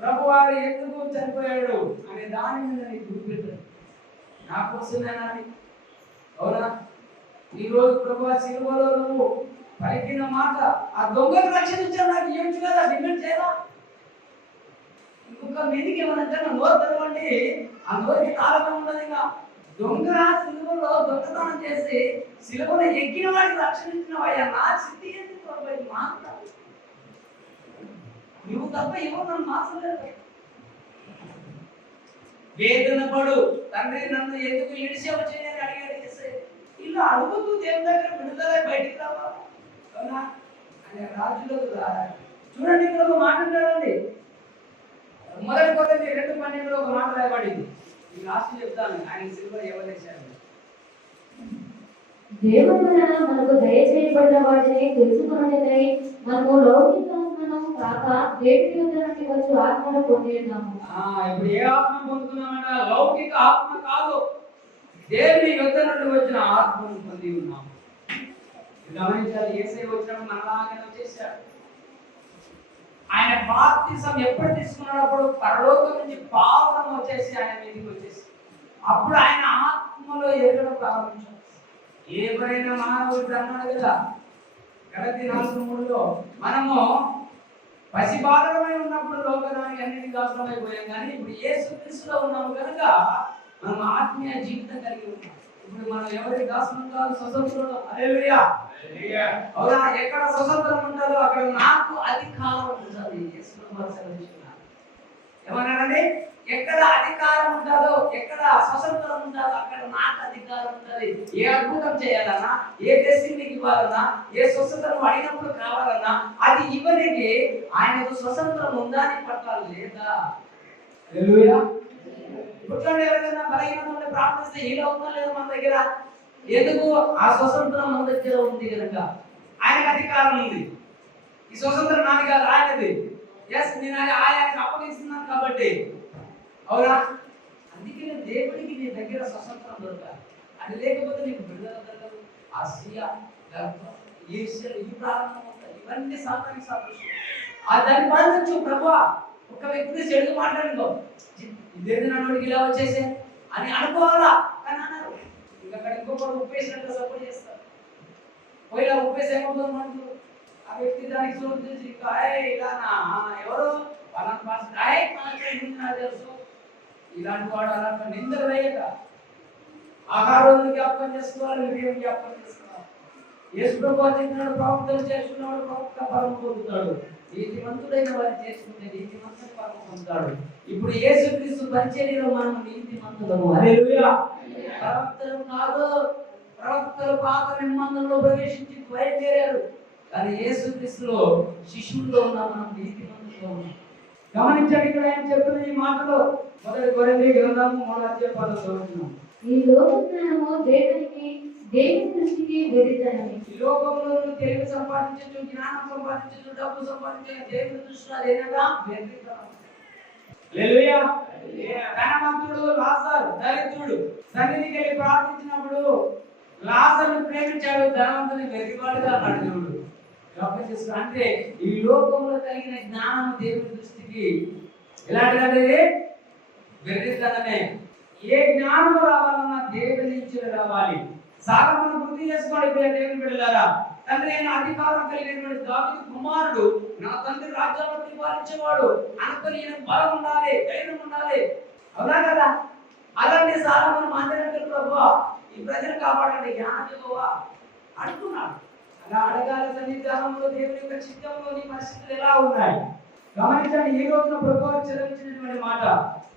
ప్రభు వారు ఎందుకు చనిపోయాడు అనే దాని మీద నీకు గుర్తుపెట్టాడు. నా కోసమేనా? అవునా? ఈరోజు ప్రభు సిలువలో నువ్వు పలికిన మాట ఆ దొంగను రక్షించాడు. నాకు ఇవ్వచ్చు కదా, డిమాండ్ చేయరా? ఇంకొక మీదికి ఏమన్నా నోరు తెరవండి, ఆ నోరుకి తాళం ఉండదు. ఇంకా దొంగ సిలువలో దొంగతనం చేసి సిలువలో ఎక్కిన వాడికి రక్షించినవయ్యా. నా స్థితి ఏంటి మాట? నువ్వు తప్ప ఎవరు నన్ను మార్చలేదు. వేదన పడు తండ్రి, నన్ను ఎందుకు ఇడిసేవ చేయని అడిగాడు యేసయ్య. ఇలా అడుగుతూ దేవుని దగ్గర విడుదల బయటికి రావాలి. అవునా? ఆయన రాజులకు రావాలి. చూడండి, ఇక్కడ ఒక మాట అంటాడండి. మొదటి కొరింథీ 2:12 ఒక మాట రాయబడింది. ఈ రాసి చెప్తాను. ఆయన సిలువ ఎవరేశారు? దేవుని వలన మనకు దయచేయబడిన వాటిని తెలుసుకున్నట్లై మనము లౌకిక ఆత్మను కాక దేవుని యొద్ద నుండి వచ్చు ఆత్మను పొంది ఉన్నాము. ఇప్పుడు ఏ ఆత్మ పొందుతున్నామంట? లౌకిక ఆత్మ కాదు, దేవుని యొద్ద నుండి వచ్చిన ఆత్మను పొంది ఉన్నాము. గమనించాలి, యేసయ్య వచ్చినప్పుడు మనలాగానే వచ్చేసాడు. ఆయన బాప్తిసం ఎప్పుడు తీసుకున్నప్పుడు పరలోకం నుంచి పావనం వచ్చేసి ఆయన మీదకి వచ్చేసి అప్పుడు ఆయన ఆత్మలో ఎరగడం ప్రారంభించాడు. ఎవరైనా మానవుడు అన్నాడు కదా గలతీ 4:3 మనము పసిబాలమై ఉన్నప్పుడు లోకానికి అన్నిటి దాసులమైపోయాం, కానీ ఇప్పుడు యేసుక్రీస్తులో ఉన్నాము కనుక మనం ఆత్మీయ జీవితం కలిగి ఉన్నాం. ఇప్పుడు మనం ఎవరి దాసులం కాదు, స్వతంత్రులం. హల్లెలూయా. అవునా? ఎక్కడ స్వతంత్రం ఉంటుందో అక్కడ నాకు అధికారం ఉంటుంది. ఏమన్నానండి? ఎక్కడ అధికారం ఉంటుందో, ఎక్కడ స్వతంత్రం ఉంటుందో అక్కడ నాకు అధికారం ఉంటుంది. ఏ అద్భుతం చేయాలన్నా, ఏ బ్లెస్సింగ్ ఇవ్వాలన్నా, ఏ స్వతంత్రం అడిగినప్పుడు కావాలన్నా అది ఇవ్వడానికి ఆయనకు స్వతంత్రం ఉందా అని పట్టాలి లేదా? హల్లెలూయా. పుట్టండి, ఎవరైనా బలహీనంగా ఉంటే ప్రార్థిస్తే ఇలా ఉందా లేదా మన దగ్గర? ఎందుకు? ఆ స్వతంత్రం మన దగ్గర ఉంది కనుక ఆయనకు అధికారం ఉంది. ఈ స్వతంత్రం నాది కాదు, ఆయనది. ఎస్, నేను ఆయనకు అప్పగిస్తున్నాను కాబట్టి. అవునా? అందుకే దేవుడికి నీ దగ్గర స్వతంత్రం దొరకాలి. అది లేకపోతే నీకు విడుదల దొరకదు. ఆసియా, గర్భం, ఈర్ష్యలు, ఈ ప్రారంభం అవుతాయి. ఇవన్నీ సాతానికి సాదృశ్యం. దాన్ని పాటించు. ప్రభువా, ఒక వ్యక్తి చెడు మాట్లాడుకో, ఇదేంటి నన్నుడికి ఇలా వచ్చేసే అని అనుకోవాలా? కానీ అన్నారు. ఇంకా అక్కడ ఇంకొకరు ఉప్పేసినట్టు సపోర్ట్ చేస్తారు. పోయిలా ఉప్పేసి ఏమవుతుంది? ఆ వ్యక్తి దానికి చూసి ఇలానా ఎవరు వాళ్ళని పాస్ తెలుసు ఇలాంటి వాడు అలాంటి నిందలు వేయక ఆహారాన్ని జ్ఞాపకం చేసుకోవాలి, విజయం జ్ఞాపకం చేసుకోవాలి. యేసు ప్రభువు చెప్పినాడు, ప్రవక్తలు చేసుకున్నాడు ప్రవక్త ఫలం పొందుతాడు. నీతిమంతుడైన వారిని చేసుకుంటే నీతిమంతుని ఫలం పొందుతాడు. ఇప్పుడు యేసుక్రీస్తు పరిచర్యలో మనం నీతిమంతులము. హల్లెలూయా. ప్రవక్తలు కాదు, ప్రవక్తలు పాత నిబంధనలో ప్రవేశించి బయలుదేరారు, కానీ యేసుక్రీస్తులో శిష్యుల్లో ఉన్న మనం నీతిమంతులుగా ఉన్నాం. గమనించండి, ఇక్కడ ఆయన చెప్తున్న ఈ మాటలో మొదటి కొరింథీ గ్రంథము 3:10. ఈ లోక జ్ఞానము దేవుని దృష్టికి విరుద్ధమే. ఈ లోకంలో నువ్వు తెలివి సంపాదించు, జ్ఞానం సంపాదించు, డబ్బు సంపాదించు, దేవుని దృష్టిలో అదేనగా వ్యర్థితం. హల్లెలూయా. ధనవంతుడు లాజరు దరిద్రుడు సన్నిధికి వెళ్ళి ప్రార్థించినప్పుడు లాజరును ప్రేమించాడు, ధనవంతుని వెర్రివాడుగా అన్నాడు దేవుడు. అంటే ఈ లోకంలో కలిగిన జ్ఞానం దేవుని దృష్టికి ఎలాంటిదంటే వెర్రితనమే. ఏ జ్ఞానం రావాలన్నా దేవుని నుంచి రావాలి. సాగమను గుర్తు చేసుకోండి దేవుని బిడ్డలారా. తండ్రి అయిన అధికారం కలిగినటువంటి దావీదు కుమారుడు నా తండ్రి రాజ్యాన్ని పరిపాలించేవాడు అనుకుని ఈయన బలం ఉండాలి, ధైర్యం ఉండాలి. అవునా కదా? అలాంటి సాలమోను మందిరానికి ప్రభువా ఈ ప్రజలు కాపాడండి, జ్ఞానం ఇవ్వవా అనుకున్నాడు. అలా అడగాలి. సన్నిధానంలో దేవుని యొక్క చిత్తంలో నీ పరిస్థితులు ఎలా ఉన్నాయి గమనించండి. ఈ రోజున ప్రభువు చెల్లించినటువంటి మాట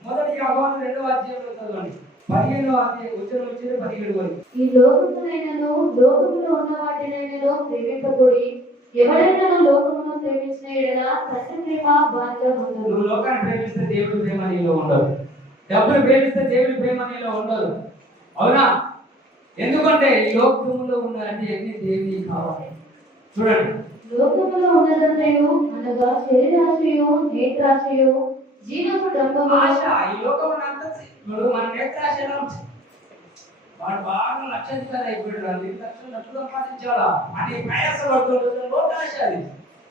మొదటి యోహాను 2:17 చదవండి. 15వ అధ్యాయం వచ్చిన 17 వరకు. ఈ లోకమునైనను లోకములో ఉన్న వాటినైనను ప్రేమింపకుడి. ఎవరైనా లోకమును ప్రేమించిన యెడల తండ్రి ప్రేమ వారిలో ఉండదు. నువ్వు లోకాన్ని ప్రేమిస్తే దేవుడి ప్రేమ నీలో ఉండదు. డబ్బును ప్రేమిస్తే దేవుడి ప్రేమ నీలో ఉండదు. అవునా? ఎందుకంటే ఈ లోకములో ఉన్న అన్ని దేవుని కావాలి. చూడండి, లోకములో ఉన్నదంతయు అనగా శరీరాశయు, నేత్రాశయు, జీవపు డంబము, ఆశ. ఈ లోకమున అంతా మన నేత్రాశ ఎలా ఉంటుంది? వాడు బాగా లక్షాధికారి అయిపోయాడు, 2 లక్షలు సంపాదించాలా అని ప్రయాసపడుతుంటే లోకాశ.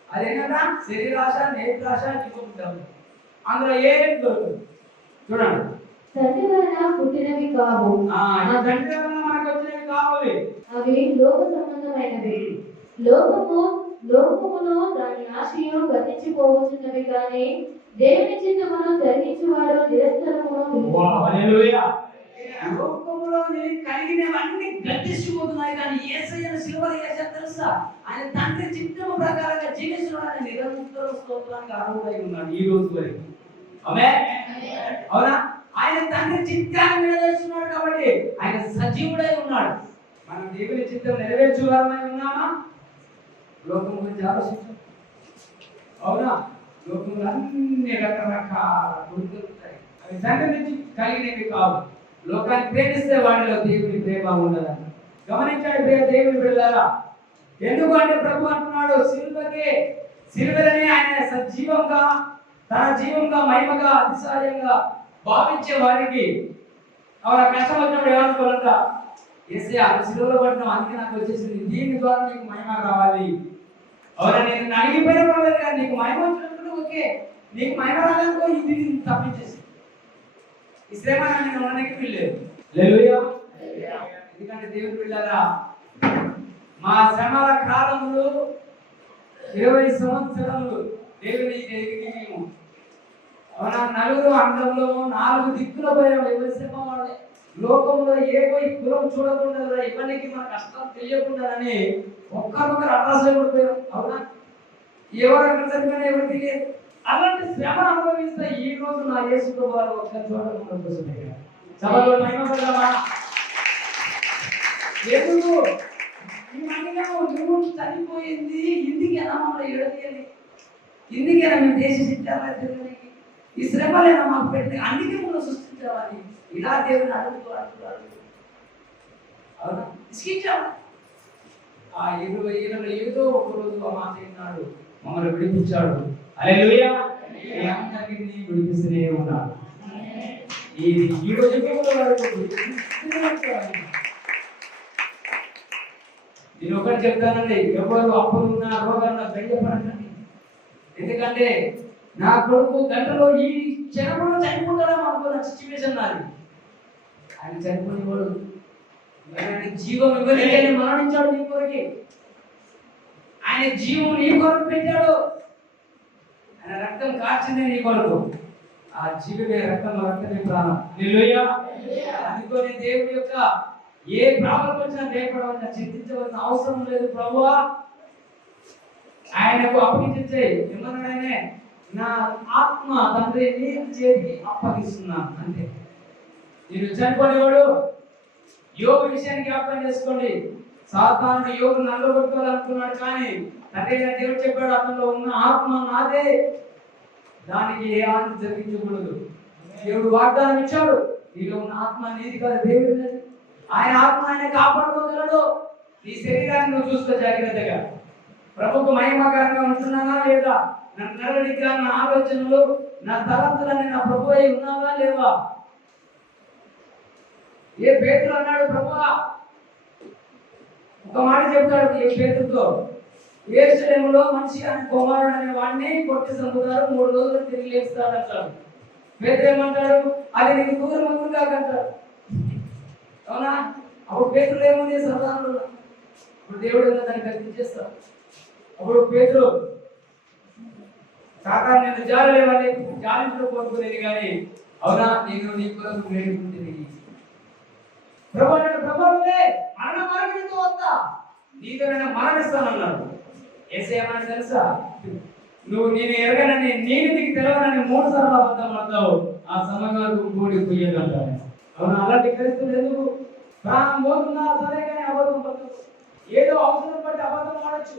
అదేంటా శరీరాశ, నేత్రాశ, జీవపు డంబం. అందులో ఏం దొరుకుతుంది? చూడండి, తండ్రి వలన పుట్టినవి కావు, తండ్రి వలన మనకు వచ్చినవి కావాలి. అవి లోక సంబంధమైనవి. లోకమును దాని ఆశయు గతించిపోవచ్చున్నవి కానీ దేవుని చిత్తమును జరిగించువాడు నిరంతరమును. హల్లెలూయా. లోకములో కలిగినవన్నీ గతించిపోతున్నాయి కానీ యేసయ్యను సిలువలో వేశారు తెలుసా? ఆయన తండ్రి చిత్తము ప్రకారంగా జీవిస్తున్నాడు. నిరంతర స్తోత్రానికి అర్హుడై ఉన్నాడు ఈ రోజు వరకు. ఆమేన్. అవునా? ఆయన తండ్రి చిత్తాన్ని నెరవేర్చున్నాడు కాబట్టి ఆయన సజీవుడై ఉన్నాడు. మనం దేవుని చిత్తం నెరవేర్చువారమై ఉన్నామా? లోకం గురించి ఆలోచించు. అవునా? లోకంలో అన్ని రకరకాల దొరుకుతాయి. అవి తండ్రి నుంచి కలిగినవి కావు. లోకాన్ని ప్రేమిస్తే వాడిలో దేవుని ప్రేమ ఉండదన్న. గమనించండి దేవుని బిడ్డలారా. ఎందుకంటే ప్రభు అంటున్నాడు సిలువనే ఆయన సజీవంగా తన జీవంగా మహిమగా అతిశయంగా భావించే వారికి అవన కష్టం వచ్చినప్పుడు ఏమనుకోవాలంట? యేసయ్యా సిలువలో పడిన అందుకే నాకు వచ్చేసింది, దీని ద్వారా నీకు మహిమ రావాలి. అవునా? నేను అడిగిపోయిన పర్వాలేదు కానీ నీకు మహిమ వచ్చినప్పుడు ఓకే, నీకు మహిమ రాదనుకో ఇది తప్పించేసి ఈ శ్రమ నేను ఉండడానికి వీల్లేదు. హల్లెలూయా. ఎందుకంటే దేవుని బిడ్డలారా, మా శ్రమల కాలంలో 20 సంవత్సరాలు దేవుని మేము అవునా నలుగురు అండంలో 4 దిక్కుల భయం. ఎవరి శ్రమ వాళ్ళే. లోకంలో ఏవో ఈ కులం చూడకుండా ఇవన్నీ మన కష్టాలు తెలియకుండానే ఒక్కరొకరు అడ్రస్పోయారు. అవునా? ఎవరు చదివినా ఎవరు తెలియదు. అలాంటి శ్రమ అనుభవిస్తే ఈ రోజు నా యేసు వారు ఒక్క చోట సభలో మహిమపడమా? ఎందుకు ఈ మహిళ నువ్వు చనిపోయింది ఇందుకేనా మమ్మల్ని ఎడతీయాలి? ఇందుకేనా మేము దేశ శిక్షాలి? ఈ శ్రమలేనా మాకు పెట్టి అందుకే మనం సృష్టించాలని ఇలా దేవుని అడుగుతూ అవునా ఇసుకించాము. ఆ 20 ఏదో ఒక రోజు ఆ మాట విన్నాడు, మమ్మల్ని విడిపించాడు. హల్లెలూయా. అందరినీ విడిపిస్తూనే ఉన్నాడు. ఈ రోజు నేను ఒకటి చెప్తానండి, ఎవరు అప్పులున్నా రోగాలున్నా భయపడకండి. ఎందుకంటే నా కొడుకు గంటలో ఈ క్షణంలో చనిపోతాడో అనుకున్న సిచ్యువేషన్ నాది. ఆయన చనిపోయినవాడు ఆయన జీవం ఇవ్వలేదని మరణించాడు నీ కొరకి. ఆయన జీవం నీ కొరకు పెట్టాడు. ఆయన రక్తం కార్చింది నీ కొరకు. ఆ జీవమే రక్తం, రక్తమే ప్రాణం. హల్లెలూయా. అందుకని దేవుడి యొక్క ఏ ప్రాబ్లం వచ్చినా భయపడవలసిన చింతించవలసిన అవసరం లేదు. ప్రభువా ఆయనకు అప్పగించే ఏమన్నాడనే నా ఆత్మ తండ్రి నీ చేతికి అప్పగిస్తున్నాను అంతే. నేను చనిపోయేవాడు యోగ విషయాన్ని జ్ఞాపకం చేసుకోండి. సాధారణ యోగు నల్లగొట్టుకోవాలనుకున్నాడు కానీ తండ్రి దేవుడు చెప్పాడు, అతనిలో ఉన్న ఆత్మ నాదే, దానికి ఏ హాని జరిగించకూడదు. దేవుడు వాగ్దానం ఇచ్చాడు, నీలో ఉన్న ఆత్మ నీది కాదు దేవుడు. ఆయన ఆత్మ ఆయన కాపాడుకోగలడు. నీ శరీరాన్ని నువ్వు చూసుకో జాగ్రత్తగా. ప్రభుకు మహిమకరంగా ఉంటున్నానా లేదా? నా నడవడిక, నా ఆలోచనలు, నా తలంతులన్నీ నా ప్రభు అయి ఉన్నావా లేవా? ఏ పేతురు అన్నాడు, ప్రభువా ఒక మాట చెప్తాడు ఏ పేతురుతో, యెరూషలేములో మనిషి అని కుమారుడు అనే వాడిని కొట్టి చంపుతారు, 3 రోజులు తిరిగి లేపుతాడు అంటాడు. పేతురు ఏమంటాడు, అది నీకు దూరం కాకంటాడు. అవునా? అప్పుడు పేతురు ఏముంది సరదాలు. ఇప్పుడు దేవుడు దాన్ని కల్పించేస్తాడు. అప్పుడు పేతురు కాకా నేను జాలలేవాలి జాలించడం కోరుకునేది కానీ అవునా నేను నీ కొరకు వేడుకుంటుంది. ప్రభువే మరణ మార్గంతో వస్తా నీతో నేను మరణిస్తానన్నాడు. యేసయ్య ఏమన్నా తెలుసా, నువ్వు నేను ఎరగనని నేను నీకు తెలవనని 3 సార్లు అబద్ధం అంటావు, ఆ సమయంలో కూడి పోయేదంటాను. అవునా? అలాంటి క్రైస్తవులు ఎందుకు? ప్రాణం పోతున్నా సరే కానీ అబద్ధం పడతావు. ఏదో అవసరం బట్టి అబద్ధం ఆడచ్చు.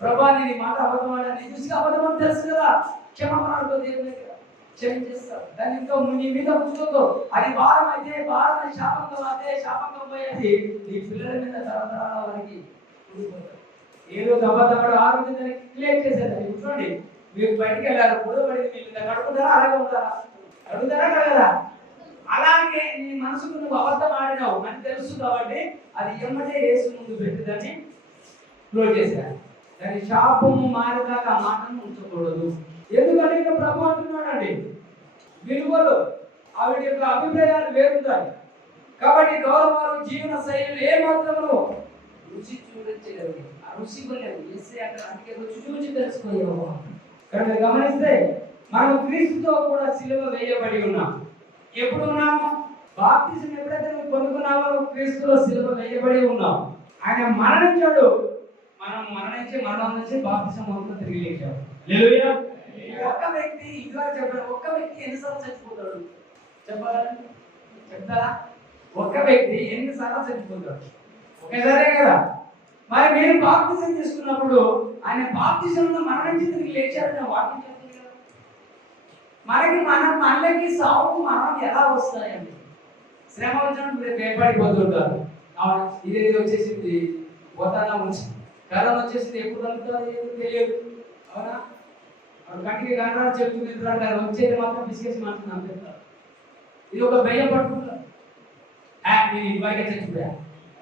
ప్రభా నేను ఈ మాట అబద్ధం ఆడాను, చూసి అబద్ధం అని తెలుసు కదా, క్షమాపణతో దేవుని దగ్గర క్షమించేస్తాడు. దాన్ని ఇంకా నీ మీద ఉంచుకో. అది భారం అయితే భారం, శాపంగా అదే శాపంగా పోయేది నీ పిల్లల మీద తరతరాల వారికి ఏదో అబద్ధపడు ఆరోగ్యం క్లియర్ చేసేది. చూడండి, మీరు బయటికి వెళ్ళారు, పొడవబడి మీ మీద కడుగుతారా? అలాగే ఉంటారా? అడుగుతారా కదా? అలాగే నీ మనసుకు నువ్వు అబద్ధం ఆడినావు అని తెలుసు కాబట్టి అది ఎమ్మటే యేసు ముందు పెట్టిదని క్లోజ్ చేశారు. దాని శాపము మారేదాకా ఆ మాటను ఉంచకూడదు. ఎందుకంటే ఇక ప్రభు అంటున్నాడండి, విలువలు ఆవిడ యొక్క అభిప్రాయాలు వేరుంటాయి కాబట్టి గౌరవాలు జీవన శైలి ఏ మాత్రము రుచి చూడలేదు. ఆ రుచి కొలేదు చేస్తే అక్కడ అందుకే రుచి చూసి తెలుసుకోలేము. కానీ గమనిస్తే మనం క్రీస్తుతో కూడా సిలువ వేయబడి ఉన్నాం. ఎప్పుడు ఉన్నాము? బాప్తిజం ఎప్పుడైతే నువ్వు పొందుకున్నావో క్రీస్తులో సిలువ వేయబడి ఉన్నాం. ఆయన మరణించాడు, మనం మరణించి మరణం నుంచి బాప్తిజం మొత్తం తిరిగి లేచాడు. హల్లెలూయా. ఒక్క వ్యక్తి ఇదివరకు చెప్పాడు, ఒక్క వ్యక్తి ఎన్నిసార్లు చచ్చిపోతాడు చెప్పాలని చెప్తారా? ఒక్క వ్యక్తి ఎన్నిసార్లు చచ్చిపోతాడు? ఒకేసారే కదా. మరి మీరు బాప్తిజం తీసుకున్నప్పుడు ఆయన బాప్తిజంలో మరణించి తిరిగి లేచాడని వాక్యం చెప్తుంది కదా. మనకి మనకి సావు మరణం ఎలా వస్తాయండి? శ్రమ వచ్చినప్పుడు భయపడిపోతుంటారు. అవును, ఇదేది వచ్చేసింది పోతానా వచ్చి కరోనా వచ్చేసింది, ఎప్పుడు అందుతారు ఏదో తెలియదు. అవునా? కంటికి కనరా చెప్తుంది అంటారు, వచ్చేది మాత్రం బిస్కెట్స్ మాత్రం అంటారు. ఇది ఒక భయం పట్టుకుంటారు. నేను ఇటువైతే చచ్చిపోయా,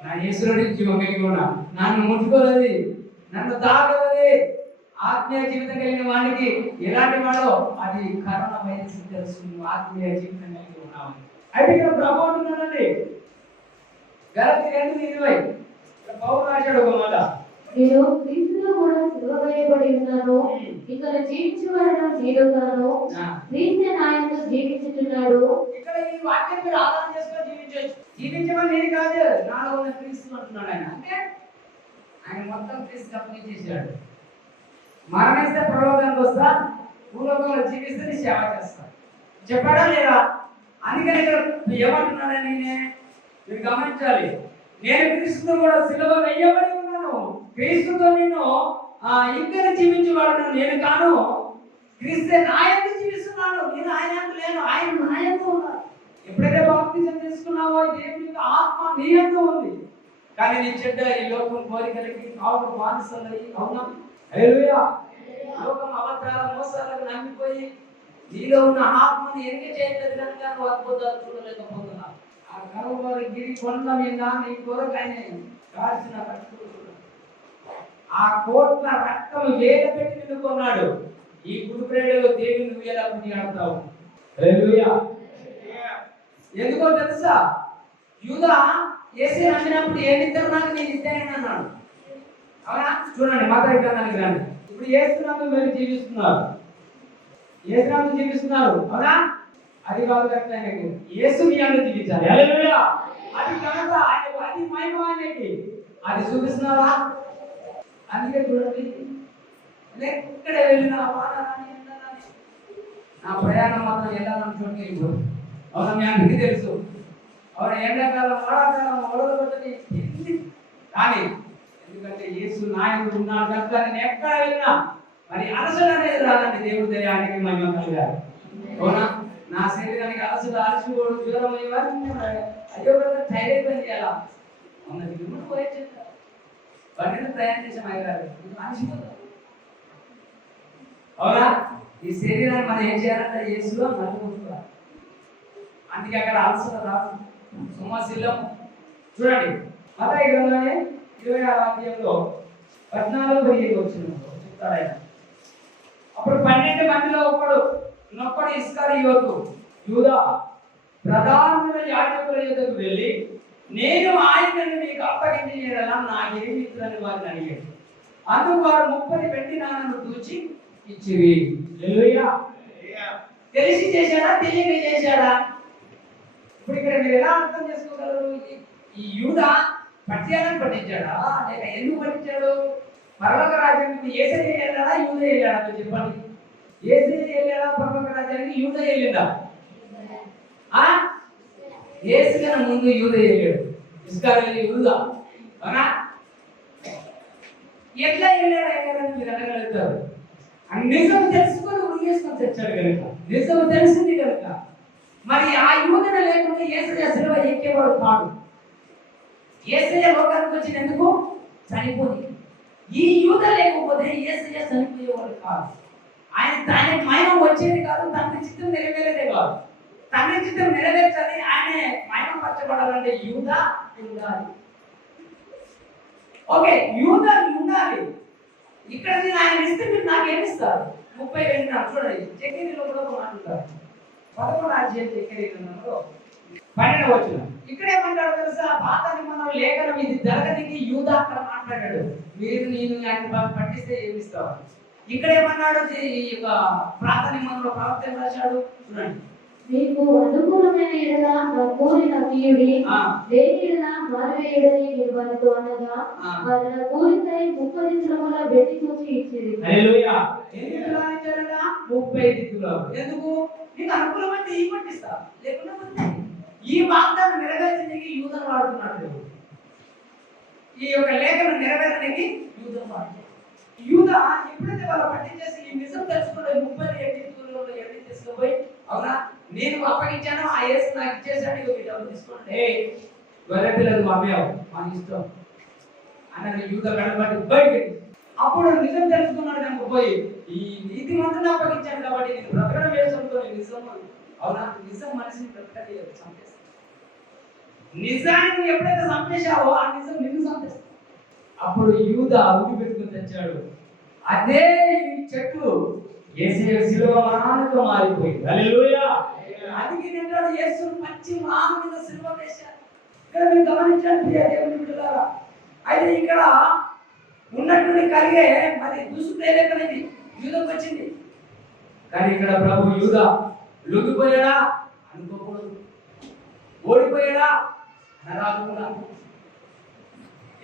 నా యేసులోని జీవం కలిగి ఉన్నా, నన్ను ముట్టుకోలేదు, నన్ను తాగలేదు. ఆత్మీయ జీవితం కలిగిన వాడికి ఎలాంటి వాడో అది కరోనా వైరస్ తెలుస్తుంది. ఆత్మీయ జీవితం కలిగి ఉన్నామని అయితే ఇక్కడ ప్రభు అంటున్నాడండి, గలతీ 2:20 పౌలు రాశాడు ఒక మాట, నేను క్రీస్తులో కూడా సిలువ వేయబడి ఉన్నాను, ఇక్కడ జీవించబడడం నేను కాను, క్రీస్తు నాయందు జీవించుచున్నాడు. ఇక్కడ ఈ వాక్యం మీరు ఆధారం చేసుకొని జీవించవచ్చు. జీవించమని నేను కాదు, నాలో ఉన్న క్రీస్తు అంటున్నాడు ఆయన. అంటే ఆయన మొత్తం క్రీస్తు అప్పగించేసాడు. మరణిస్తే పరలోకానికి వస్తా, భూలోకంలో జీవిస్తే సేవ చేస్తా చెప్పాడా లేదా? అందుకని ఇక్కడ ఏమంటున్నాడని మీరు గమనించాలి. నేను క్రీస్తుతో కూడా సిలువ వేయబడి ఉన్నాను, క్రీస్తుతో నేను ఇంకా జీవించేవాడు నేను కాను, క్రీస్తే నా యందు జీవిస్తున్నాను, నేను ఆయన యందు లేను, ఆయన నా యందు ఉన్నాడు. ఎప్పుడైతే బాప్తిజం తీసుకున్నావో దేవుని యొక్క ఆత్మ నీ యందు ఉంది. కానీ నీ చెడ్డ ఈ లోకం కోరికలకి కావుకు బానిసలై, అవునా? హల్లెలూయా. లోకం అబద్ధాల మోసాలకు నమ్మిపోయి నీలో ఉన్న ఆత్మని ఎరిక చేయలేదు కనుక నువ్వు అద్భుతాలు చూడలేకపోతున్నావు. ఆ కలువరి గిరి కొండ మీద నీ కొరకు ఆయన కాల్చిన రక్తం, ఆ కోట్ల రక్తం వేల పెట్టి నిన్నుకున్నాడు. ఈ కుడిప్రేడలో దేవుని నువ్వు ఎలా పుణ్యాడతావు? హల్లెలూయా. ఎందుకో తెలుసా? యూదా యేసే నమ్మినప్పుడు ఏమిస్తారు నాకు నేను ఇస్తానని అన్నాడు. అవునా? చూడండి మాతాయి గ్రంథానికి రండి. ఇప్పుడు యేసునామం మీరు జీవిస్తున్నారు, యేసునామం జీవిస్తున్నారు, అవునా? అది కాదు కరెక్ట్. ఆయనకి యేసు మీ అందరూ జీవించాలి. హల్లెలూయా. అది కనుక ఆయన అది మహిమ ఆయనకి అది చూపిస్తున్నారా? అందుకే చూడండి, ఎక్కడ వెళ్ళినా వాడాలని నా ప్రయాణం మాత్రం వెళ్ళాలని చోటుకి వెళ్ళిపోతుంది. అవునా? మీ అందరికీ తెలుసు. అవునా? ఎండాకాలం వాడాకాలం వదలబట్టని కానీ ఎందుకంటే యేసు నాయకుడు ఉన్నాడు కనుక నేను ఎక్కడ వెళ్ళినా మరి అలసట అనేది రాదండి. దేవుడి దయానికి మహిమ కలగాలి. అవునా? నా శరీరానికి అలసట అలసిపోవడం జ్వరం ఇవన్నీ అయ్యో థైరాయిడ్ పని చేయాలా ఉన్నది మిమ్మల్ని పోయే చెప్తారు. బండిని ప్రయాణం చేసాం అయ్యారు అలసిపోతారు. అవునా? ఈ శరీరాన్ని మనం ఏం చేయాలంటే యేసులో నలుగుతున్నారు. అందుకే అక్కడ అలసట రాదు. సొమ్మశీలం చూడండి మత్తయి గ్రంథంలోనే 26వ అధ్యాయంలో 14 వచ్చిన చెప్తాడు ఆయన. అప్పుడు 12 మందిలో ఒకడు ఇస్కరియోతు యూదా ప్రధాన యాజకుల యొద్దకు వెళ్ళి, నేను ఆయనను మీకు అప్పగించేలా నాకేమి ఇస్తుందని వారిని అడిగాడు. అందుకు వారు 30 వెండి నాణాలను దూచి ఇచ్చిరి. హల్లెలూయా. తెలిసి చేశాడా తెలియక చేశాడా? ఇప్పుడు ఇక్కడ మీరు ఎలా అర్థం చేసుకోగలరు? ఈ యూదా పట్టియాలని పట్టించాడా లేక ఎందుకు పట్టించాడు? పరలోక రాజ్యానికి యేసయ్య వెళ్ళాడా యూదా వెళ్ళాడా? మీరు చెప్పండి. యేసయ్య వెళ్ళాడా పరలోక రాజ్యానికి? యూదా వెళ్ళిందా? యేసు కన్నా ముందు యూదా వెళ్ళాడు. ఇస్కరియోతు యూదా. అవునా? ఎట్లా వెళ్ళాడని మీరు అనగలుగుతారు. నిజం తెలుసుకొని ఉరిగేసుకొని తెచ్చాడు కనుక, నిజం తెలిసింది కనుక. మరి ఆ యూదన లేకుండా యేసయ్య సిలువ ఎక్కేవాడు కాదు. యేసయ్య లోకానికి వచ్చినందుకు చనిపోయి, ఈ యూద లేకపోతే యేసయ్య చనిపోయేవాడు కాదు. ఆయన మహిమ వచ్చేది కాదు. తండ్రి చిత్తం నెరవేరేదే కాదు. తండ్రి చిత్తం నెరవేర్చాలి, ఆయన మహిమపరచబడాలంటే యూద ఉండాలి. ఓకే, యూద ఉండాలి. ఇక్కడ నేను ఆయన ఇస్తే మీరు నాకేమిస్తారు? 30 వెంటనే చూడండి. చెక్కిరిలో కూడా మాట్లాడతారు. 11వ అధ్యాయం చెక్కిరి గ్రంథంలో 12వ వచనం. ఇక్కడ ఏమంటాడు తెలుసా? పాత నిబంధన లేఖనం ఇది జరగనికి యూదా అక్కడ మాట్లాడాడు. మీరు నేను ఆయన పట్టిస్తే ఏమిస్తావు? ఇక్కడ ఏమన్నాడు? ఈ యొక్క పాత నిబంధనలో ప్రవక్త ఏం రాశాడు చూడండి. మీకు అనుకూలమైన ఎడల నా కూలిన తీయుడి, దేని ఎడల మారవేయుడని నేను వారితో అనగా, వారు నా కూలికై 30 దినముల వెండి తూచి ఇచ్చిరి. హల్లెలూయా. ఎన్ని దినాలు ఇచ్చారట? 30 దినాలు. ఎందుకు? నీకు అనుకూలమైతే ఈ పట్టిస్తా, లేకుండా ఈ వాగ్దానం నెరవేర్చడానికి యూదను వాడుతున్నాడు. ఈ యొక్క లేఖను నెరవేర్చడానికి యూదను వాడుతున్నాడు. యూదా ఎప్పుడైతే వాళ్ళు పట్టించేసి ఈ నిజం తెలుసుకుని 30 దూరంలో ఎవరిని తీసుకుపోయి, అవునా నేను అప్పగించాను, ఆ యేసు నాకు ఇచ్చేసాడు, ఇక మీ డబ్బులు తీసుకోండి, గొర్రె పిల్లలు అమ్మేవు మన ఇష్టం అన్నది యూదా కనబడి బయట. అప్పుడు నిజం తెలుసుకున్నాడు కనుక పోయి, ఈ నీతి మంత్రిని అప్పగించాను కాబట్టి నేను బ్రతకడం వేసుకుంటూ నిజం, అవునా నిజం మనిషిని బ్రతకలేదు, చంపేస్తాను. నిజాన్ని ఎప్పుడైతే చంపేశావో ఆ నిజం నిన్ను చంపేస్తావు. అప్పుడు యూదా ఉడి పెట్టుకుని తెచ్చాడు. అదే ఈ చెట్టు యేసయ్య సిలువ మరణంతో మారిపోయింది. హల్లెలూయా. అందుకే నేను యేసును మంచి మాన మీద సిలువ వేశారు. ఇక్కడ మీరు గమనించండి ప్రియ దేవుని బిడ్డలారా. అయితే ఇక్కడ ఉన్నటువంటి కలిగే మరి దుష్ప్రేరేపణది యూదాకు వచ్చింది. కానీ ఇక్కడ ప్రభు యూదా లొంగిపోయాడా అనుకోకూడదు, ఓడిపోయాడా అనరాదు కూడా.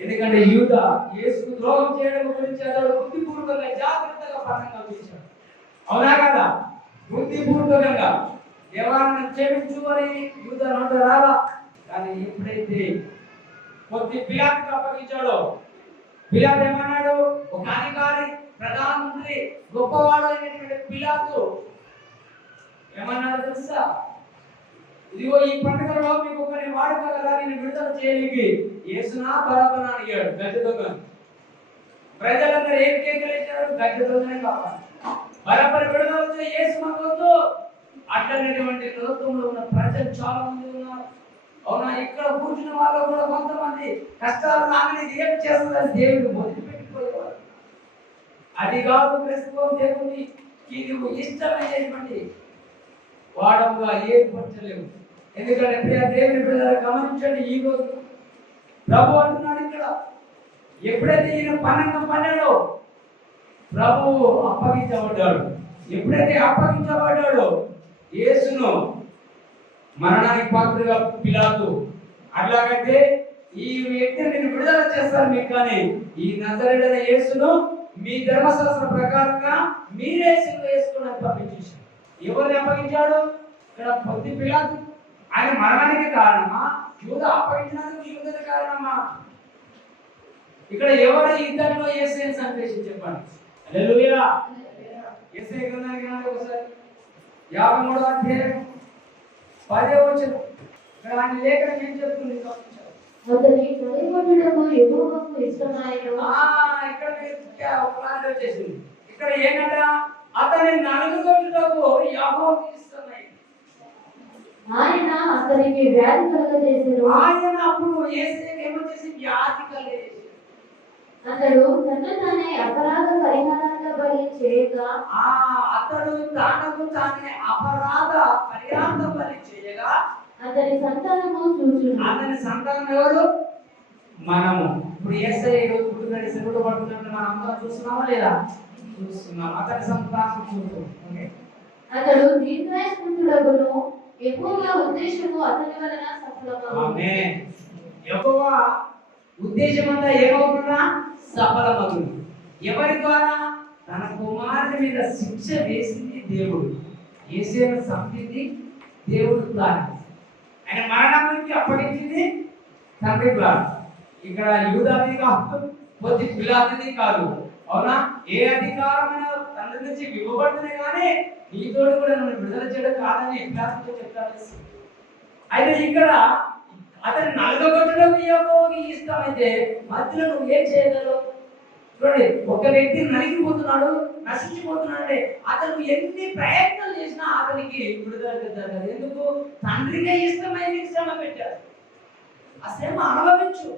ఎందుకంటే యూదా యేసుకు ద్రోహం చేయడం గురించి అతడు బుద్ధిపూర్వకంగా జాగ్రత్తగా పరంగా చూశాడు. అవునా కదా? బుద్ధిపూర్వకంగా దేవాన్ని క్షమించు అని యూదా నోట రాలా. కానీ ఎప్పుడైతే కొద్ది పిలాతుకు అప్పగించాడో, పిలాతు ఏమన్నాడు? ఒక అధికారి, ప్రధానమంత్రి, గొప్పవాడు అయినటువంటి పిలాతు ఏమన్నాడు తెలుసా? ఇదిగో ఈ పండుగలో మీకు ఒకరిని వాడుకోగలరా, నేను విడుదల చేయడానికి యేసునా బరబ్బనా అడిగాడు. గజదొంగ. ప్రజలందరూ ఏం కేకలేశారు? గజదొంగనే కావాలి, బరబ్బను విడుదల చేయ, యేసు మాకొద్దు. అట్లనేటువంటి లోకంలో ఉన్న ప్రజలు చాలా మంది ఉన్నారు. అవునా? ఇక్కడ కూర్చున్న వాళ్ళు కూడా కొంతమంది కష్టాలు రాగానే ఏం చేస్తుందని దేవుడు వదిలిపెట్టిపోయేవారు. అది కాదు క్రైస్తవం. దేవుని ఇది ఇష్టమైనటువంటి వాడముగా ఏర్పరచలేము. ఎందుకంటే ప్రియ దేవుని బిడ్డలారా గమనించండి, ఈ రోజు ప్రభు అంటున్నాడు ఇక్కడ, ఎప్పుడైతే ఈయన పన్నంగా పన్నాడో ప్రభువు అప్పగించబడ్డాడు. ఎప్పుడైతే అప్పగించబడ్డాడో యేసును మరణానికి పాత్రగా పిలాతు, అట్లాగైతే ఈ వ్యక్తిని నేను విడుదల చేస్తాను మీకు, కానీ ఈ నజరేయుడైన యేసును మీ ధర్మశాస్త్ర ప్రకారంగా మీరే సిలువ వేసుకుని పంపించేశాడు. ఎవరిని అప్పగించాడు? ఇక్కడ పొద్దు పిలాతు. ఆయన మరణానికి కారణమా? యూదా అప్పగించినందుకు యూదుల కారణమా? ఇక్కడ ఎవరు ఇద్దరిలో యేసుని సందేశం చెప్పండి. హల్లెలూయా. యేసయ్య గ్రంథానికి రండి ఒకసారి. 53వ అధ్యాయం 10వ వచనం. ఇక్కడ ఆయన లేఖనం ఏం చెప్తుంది? అతని నలుగుబడుటకు యెహోవాకు ఇష్టమాయెను. ఇక్కడ ఒక ప్లాన్ వచ్చేసింది. ఇక్కడ ఏంటంట? అతని నలుగుబడుటకు యెహోవాకు ఇష్టమైంది. ఆయన అతనికి వ్యాధి కలుగజేసెను. ఆయన అప్పుడు యేసయ్యకి ఏమొచ్చేసి వ్యాధి కలుగజేసాడు. అతడు తనను తానే అపరాధ పరిహారార్థ బలి చేయగా అతడు తనకు తానే అపరాధ పరిహారార్థ బలి చేయగా అతని సంతానము చూచును. అతని సంతానం ఎవరు? మనము. ఇప్పుడు యేసయ్య ఈరోజు పుట్టినది సెలవులు పడుతున్నట్టు మనం అందరం చూస్తున్నామా లేదా? చూస్తున్నాం. అతని సంతానం చూస్తున్నాం. అతడు దీర్ఘాయుష్మంతుడగును. యెహోవా ఉద్దేశము అతని వలన సఫలమగును. ఆమేన్. యెహోవా ఉద్దేశం అంతా ఏమవుతుందా? సఫలమగును. ఎవరి ద్వారా? తన కుమారుని మీద శిక్ష వేసింది దేవుడు. యేసయ్యను చంపింది దేవుడు ద్వారా. ఆయన మరణానికి అప్పగించింది తండ్రి ద్వారా. ఇక్కడ యూదాది కాదు, పొద్దు పిల్లాది కాదు. అవునా? ఏ అధికారమైన తండ్రి నుంచి ఇవ్వబడుతుంది కానీ నీతోడు కూడా నన్ను విడుదల చేయడం కాదని పిల్లాదితో చెప్తాడు. అయితే ఇక్కడ అతని నలగొట్టడం యెహోవాకి ఇష్టమైతే మధ్యలో నువ్వు ఏం చేయగలవు? చూడండి, ఒక వ్యక్తి నలిగిపోతున్నాడు, నశించిపోతున్నాడు. అతను ఎన్ని ప్రయత్నాలు చేసినా అతనికి విడుదల జరగదు. ఎందుకు? తండ్రికే ఇష్టమైన శ్రమ పెట్టారు. ఆ శ్రమ అనుభవించు.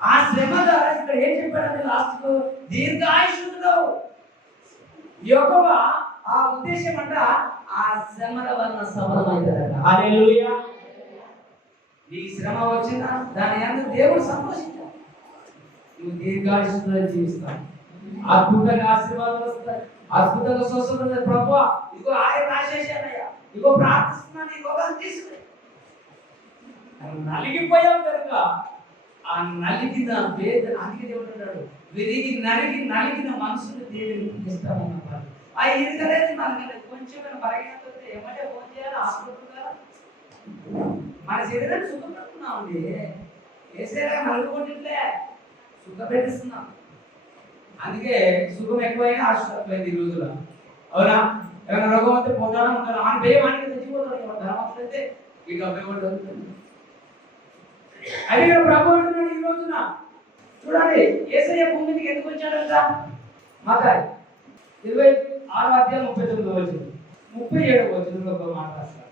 ఆ శ్రమ ద్వారా ఇక్కడ ఏం చెప్పాడంటే లాస్ట్ దీర్ఘాయుష్యుడు యెహోవా ఆ ఉద్దేశం అంట ఆ శ్రమల వలన సఫలమైతాడట. హల్లెలూయా. నీ శ్రమ వచ్చినా దాని యందు దేవుడు సంతోషించాడు. నువ్వు దీర్ఘాయుష్యుడుగా జీవిస్తావు. అద్భుతంగా ఆశీర్వాదాలు వస్తాయి, అద్భుతంగా స్వస్థత వస్తాయి. ప్రభువా ఇదిగో ఆయన రాసేసానయ్యా, ఇదిగో ప్రార్థిస్తున్నాను, ఇదిగో తీసుకుని నలిగిపోయావు కనుక ఆ నలిగిన వేదన అందుకే దేవుడు అంటాడు విరిగి నలిగిన మనసును దేవుని ఇస్తామన్నమాట. ఆ ఇరగలేదు నలగలేదు కొంచెం బలహీనత ఏమంటే ఫోన్ చేయాలి హాస్పిటల్. మన శరీరాన్ని సుఖపెడుతున్నామండి. ఏసేలా నలుగుకుంటుంటే సుఖపెట్టిస్తున్నాం. అందుకే సుఖం ఎక్కువైనా ఆశపోయింది ఈ రోజులో. అవునా? ఏమైనా రోగం వస్తే పోతాడా ఉంటారు ఆయన భయం ఆయనకి తెచ్చిపోతాడు. ధనవంతులు అయితే ఈ డబ్బు ఇవ్వడం. అదే ప్రభు అంటున్నాడు ఈ రోజున. చూడండి యేసయ్య భూమి మీదకి ఎందుకు వచ్చాడంట? మత్తయి 26వ అధ్యాయం 39వ వచనం 37వ వచనంలో ఒక మాట రాస్తాడు.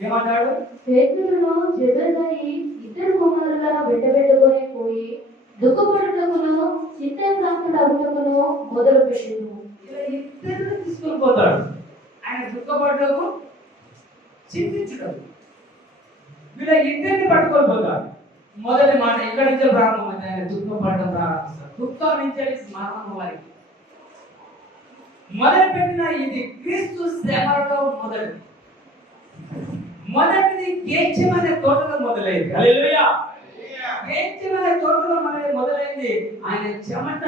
ఏమంటాడు? పేతురును జెబెదయి ఇద్దరు కుమారులను వెంటబెట్టుకొని పోయి దుఃఖపడుటకును చింతాక్రాంతుడగుటకును మొదలుపెట్టెను. ఇలా ఇద్దరిని తీసుకొని పోతాడు. ఆయన దుఃఖపడ్డకు చింతించడం. వీళ్ళ ఇద్దరిని పట్టుకొని పోతాడు. మొదటి మాట ఇక్కడ నుంచే ప్రారంభమైంది. ఆయన దుఃఖపడడం ప్రారంభిస్తాడు. దుఃఖం నుంచి మరణం వారికి మొదలుపెట్టిన ఇది క్రీస్తు శ్రమలో మొదటిది గేత్సేమనే తోటలో మొదలైంది. హల్లెలూయా. గేత్సేమనే తోటలో మొదలైంది. ఆయన చెమట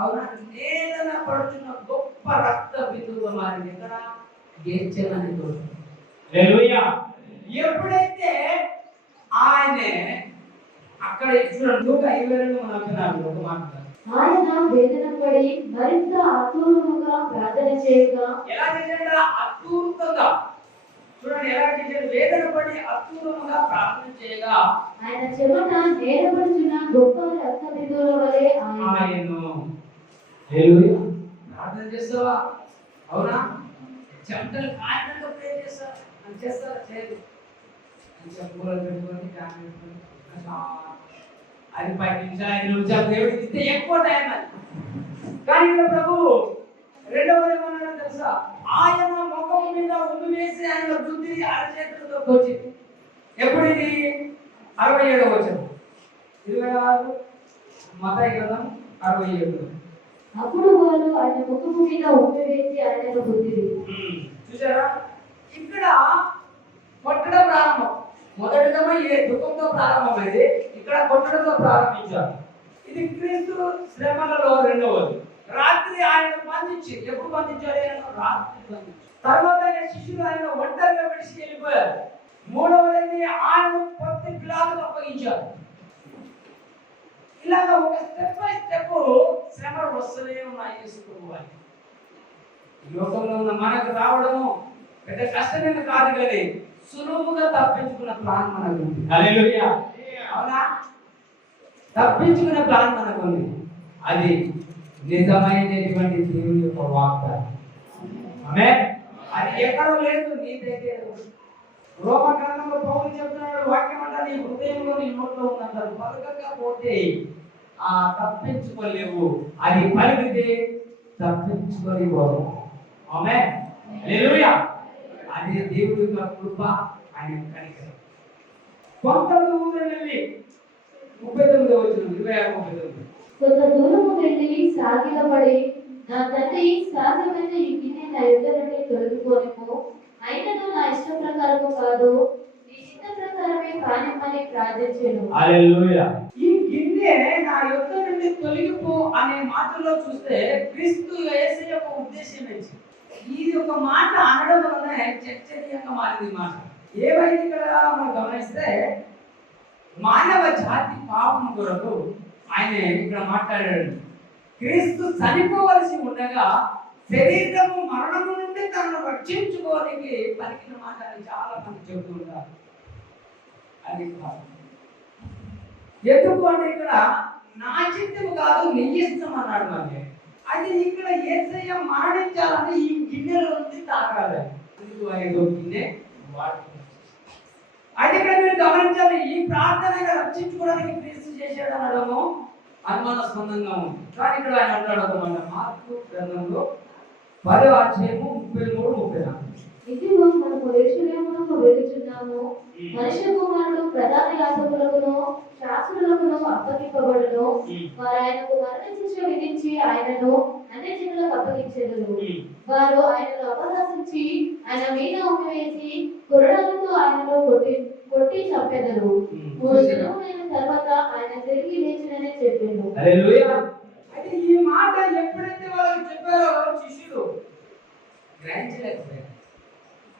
అవునా నేలన పడుతున్న గొప్ప రక్త బిందువుగా మారింది. ఎక్కడ? గేత్సేమనే తోట. హల్లెలూయా. ఎప్పుడైతే ఆయన అక్కడ చూడండి 152 మనం విన్నాము ఒక మాట. ఆయన వేదన పడి మరింత ఆతురముగా ప్రార్థన చేయగా ఎలా చేశాడు? అద్భుతంగా చూడండి ఎలా చేశాడు? వేదన పడి అద్భుతంగా ప్రార్థన చేయగా ఆయన చెమట నేలపడుచున్న గొప్ప రక్త బిందువుల వలె ఆయను. హల్లెలూయా. ప్రార్థన చేస్తావా? అవునా? చెమటలు కారణంగా ప్రే చేస్తావా? అని చేస్తారా? చేయదు. అని చెప్పుకోవాలి పెట్టుకొని ఫ్యాన్ పెట్టుకొని అది 5 నిమిషాలు 5 నిమిషాలు దేవుడికి ఇస్తే ఎక్కువ టైం అది. కానీ ఇక్కడ ప్రభు రెండవది ఏమన్నాడు తెలుసా? ఆయన ముఖం మీద ఉమ్మి వేసి ఆయన బుద్ధిని అరచేతులతో కోచింది. ఎప్పుడు ఇది? 67వ వచనం 26 మత్తయి గ్రంథం 67. అప్పుడు వారు ఆయన ముఖము మీద ఉమ్మి వేసి ఆయనను బుద్ధిరి. చూసారా? ఇక్కడ కొట్టడం ప్రారంభం. మొదటిగా ఏ దుఃఖంతో ప్రారంభమైంది, ఇక్కడ కొట్టడంతో ప్రారంభించారు. ఇది క్రీస్తు శ్రమలలో రెండవది. రాత్రి ఆయన బంధించి ఎప్పుడు బంధించారు? రాత్రి బంధించి తర్వాత ఆయన శిష్యులు ఆయన ఒంటరిగా విడిచి వెళ్ళిపోయారు. మూడవది ఆయన పొత్తి పిలాతుకు అప్పగించారు. ఇలాగ ఒక స్టెప్ బై స్టెప్ శ్రమలు వస్తూనే ఉన్నాయి యేసు ప్రభువారికి. ఈ లోకంలో ఉన్న మనకు రావడము పెద్ద కష్టమేమి కాదు, కానీ సులువుగా తప్పించుకున్న ప్లాన్ మనకు ఉంది. హల్లెలూయా. అవునా? తప్పించుకునే ప్లాన్ మనకు ఉంది. అది నిజమైనటువంటి దేవుని యొక్క వాగ్దానం. ఆమేన్. అది ఎక్కడో లేదు, నీ దగ్గర. రోమగ్రంథంలో పౌలు చెప్తున్నాడు, వాక్యం అంతా నీ హృదయంలో నీ నోట్లో ఉందంటారు. పలకకపోతే తప్పించుకోలేవు, అది పలికితే తప్పించుకోలేవు. ఆమేన్. హల్లెలూయా. అది దేవుడి యొక్క కృప, ఆయన కనికరం. కొంత దూరం వెళ్ళి 39వ వచనం 26-39. కొంత దూరము వెళ్ళి సాగిలపడి, నా తండ్రి సాధ్యమైన ఈ గిన్నె నా ఎదుట నుండి తొలగిపోనిము, అయినను నా ఇష్ట ప్రకారము కాదు, నీ చిత్త ప్రకారమే కానిమ్మని ప్రార్థించెను. హల్లెలూయా. ఈ గిన్నె నా యొద్ద నుండి తొలగిపో అనే మాటలో చూస్తే క్రీస్తు యేసు యొక్క ఉద్దేశం ఏంటి? ఈ ఒక మాట అనడం వలన చర్చనీయంగా మారింది మాట. ఏమైంది ఇక్కడ మనం గమనిస్తే, మానవ జాతి పాపం కొరకు ఆయన ఇక్కడ మాట్లాడాడు. క్రీస్తు చనిపోవలసి ఉండగా శరీరము మరణము నుండి తనను రక్షించుకోవడానికి పలికిన మాట అని చాలా మంది చెబుతూ ఉంటారు. అది కాదు. ఎందుకు అంటే ఇక్కడ నా చిత్తము కాదు నీ ఇష్టం అన్నాడు. మరి అది ఇక్కడ యేసయ్య మరణించాలని ఈ గిన్నెలో నుంచి తాకాలి. అందుకు ఆయన గిన్నె వాడుతున్నాడు. అది ఇక్కడ మీరు గమనించాలి. ఈ ప్రార్థన రక్షించుకోవడానికి క్రీస్తు చేశాడు అనడము అనుమానాస్పదంగా ఉంది. కానీ ఇక్కడ ఆయన అంటాడు అన్నమాట, మార్కు గ్రంథంలో 10వ అధ్యాయము 33-34. ఇదిగో మనము యెరూషలేమునకు వెళ్ళుచున్నాము, మనుష్య కుమారుడు ప్రధాన యాజకులకును శాస్త్రులకును అప్పగింపబడును, వారు ఆయనకు మరణ శిక్ష విధించి ఆయనను అన్యజనులకు అప్పగించెదరు. వారు ఆయనను అపహసించి ఆయన మీద ఉమ్మివేసి కొరడాలతో ఆయనను కొట్టి చంపెదరు. 3 దినములైన తర్వాత ఆయన తిరిగి లేచినని చెప్పాడు. హల్లెలూయా. అయితే ఈ మాట ఎప్పుడైతే వాళ్ళకి చెప్పారో శిష్యులు గ్రహించలేకపోయారు.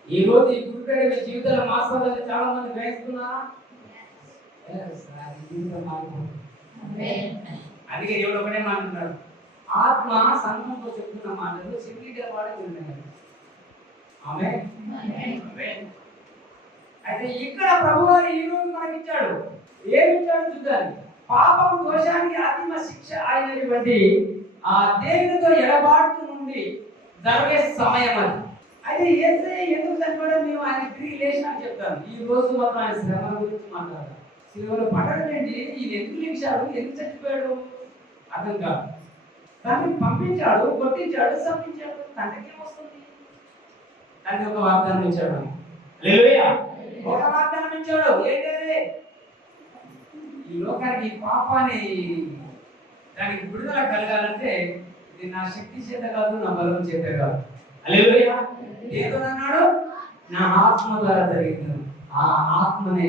ఈ రోజు ఈ గురుపేట మీ జీవితంలో మాస్టర్లు చాలా మంది గ్రహిస్తున్నారా? అందుకే దేవుడు ఒకటే మాట్లాడు, ఆత్మ సంఘంతో చెప్తున్న మాటలు సింగిల్గా వాడే విన్నాడు. ఆమేన్. అయితే ఇక్కడ ప్రభువారు ఈ రోజు మనకి ఇచ్చాడు. ఏమి ఇచ్చాడు చూద్దాం. పాపం దోషానికి అంతిమ శిక్ష అయినటువంటి ఆ దేవునితో ఎడబాటు నుండి జరిగే సమయం అది. అయితే యేసయ్య ఎందుకు చనిపోయాడో మేము ఆయన తిరిగి లేచినాక చెప్తాను. ఈ రోజు మాత్రం ఆయన శ్రమ గురించి మాట్లాడాలి. సిలువలో పడడం ఏంటి, ఈయన ఎందుకు లేచాడు, ఎందుకు చచ్చిపోయాడు అర్థం కాదు. దాన్ని పంపించాడు, కొట్టించాడు, చంపించాడు, తండ్రికి ఏమొస్తుంది? దాన్ని ఒక వాగ్దానం ఇచ్చాడు. హల్లెలూయా. ఒక వాగ్దానం ఇచ్చాడు. ఏంటంటే ఈ లోకానికి పాపాన్ని దానికి విడుదల కలగాలంటే ఇది నా శక్తి చేత కాదు, నా బలం చేత కాదు. హల్లెలూయా. దేవుడు అన్నాడు, నా ఆత్మ ద్వారా జరిగింది. ఆ ఆత్మనే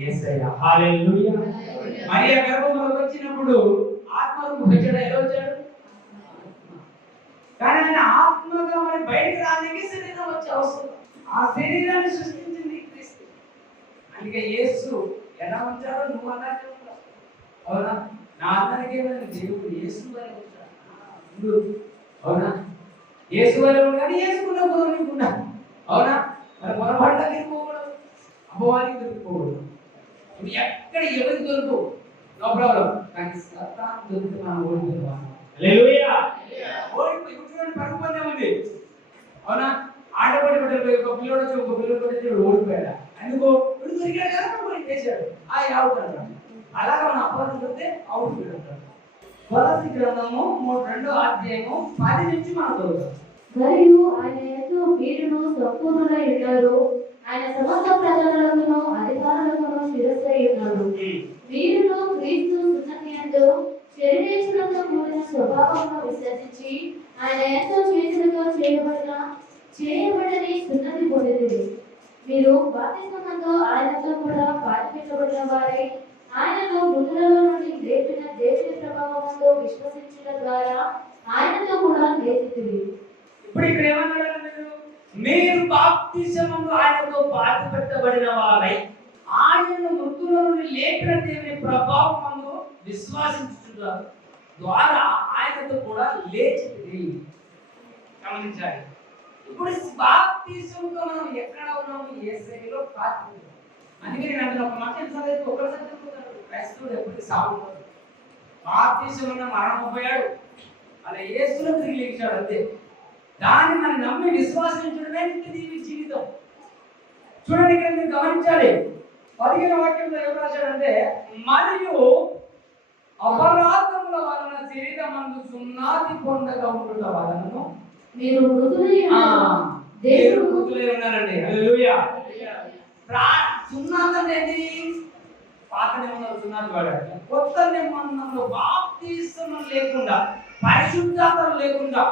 యేసయ్య. హల్లెలూయా. మరియా గర్భంలోకి వచ్చినప్పుడు ఆత్మరూపం వచ్చాడు. ఎలా వచ్చాడు? కానీ ఆయన ఆత్మగా మరి బయటికి రానికి శరీరం వచ్చే అవసరం. ఆ శరీరాన్ని సృష్టించింది క్రీస్తు. అందుకే యేసు ఎలా వచ్చాడో నువ్వు అలాగే ఉంటావు. అవునా? నా అందరికీ దేవుడు యేసు వలె వచ్చాడు. అవునా? యేసు వలె కానీ యేసుకున్న గురువుకున్నా. అవునా? మరి పొరపాటుగా తిరిగిపోకూడదు, అపవాదికి దొరికిపోకూడదు. నువ్వు ఎక్కడ ఎవరికి దొరుకు నో ప్రాబ్లం, కానీ సతాను దొరికి మనం ఓడిపోతాం. హల్లెలూయా. ఓడిపోయి చూడండి, పరుగు పందెం ఉంది. అవునా? ఆటపడి ఒక పిల్లడు వచ్చి ఒక పిల్లడు వచ్చి ఓడిపోయాడు. అందుకో ఇప్పుడు దొరికాడు కదా పోయి చేశాడు, అవుట్ అంటాడు. అలాగే మన అపవాదం చెప్తే అవుట్ అంటాడు. కొలస్సీ గ్రంథము 2వ అధ్యాయము 10 నుంచి మనం చదువుతాం. మరియు ఆయన యందు వీరును సంపూర్ణులై ఉన్నారు, ఆయన సమస్త ప్రజలకును అధికారులకును శిరస్సై ఉన్నాడు. వీరులు క్రీస్తు సున్నతి యందు శరీరేచ్ఛలతో కూడిన స్వభావమును విసర్జించి ఆయన ఎంతో చేతులతో చేయబడని సున్నతి పొందిరి. మీరు బాప్తిస్మముతో ఆయనతో కూడా పాతిపెట్టబడిన వారై ఆయనను మృతులలో నుండి లేపిన దేవుని ప్రభావముతో విశ్వసించుట ద్వారా ఆయనతో కూడా లేచితిరి. ఇప్పుడు ఇక్కడ ఏమన్నాడు? మీరు బాప్తిస్మముతో ఆయనతో పాతిపెట్టబడిన వారై ఆయనను మృతుల నుండి లేపిన దేవుని ప్రభావముతో విశ్వసించుట ద్వారా ఆయన ఆయనతో కూడా లేచింది. గమనించాలి. ఇప్పుడు బాప్తిసంతో మనం ఎక్కడ ఉన్నాము? యేసయ్యలో పాత్ర. అందుకే నేను అంటే ఒక మాట చదివితే ఒకసారి చెప్పుకుంటారు, క్రైస్తవుడు ఎప్పటికీ సాగు. బాప్తిసం ఉన్న మరణం పోయాడు, అలా యేసులో తిరిగి లేచాడు అంతే. దాన్ని మనం నమ్మి విశ్వాసించడమే నిత్య జీవితం. చూడండి, ఇక్కడ మీరు గమనించాలి. 15వ వాక్యంలో ఏం రాశాడంటే, మరియు అపరాధముల వలన శరీరమందు సున్నాతి పొందగా ఉండుట వలన మీరు మృతులై ఉన్నారండి. హల్లెలూయా. సున్నాతి అనేది పాత నిబంధనలో సున్నాతి వాడారు. కొత్త నిబంధనలో బాప్తిస్మం లేకుండా, పరిశుద్ధత లేకుండా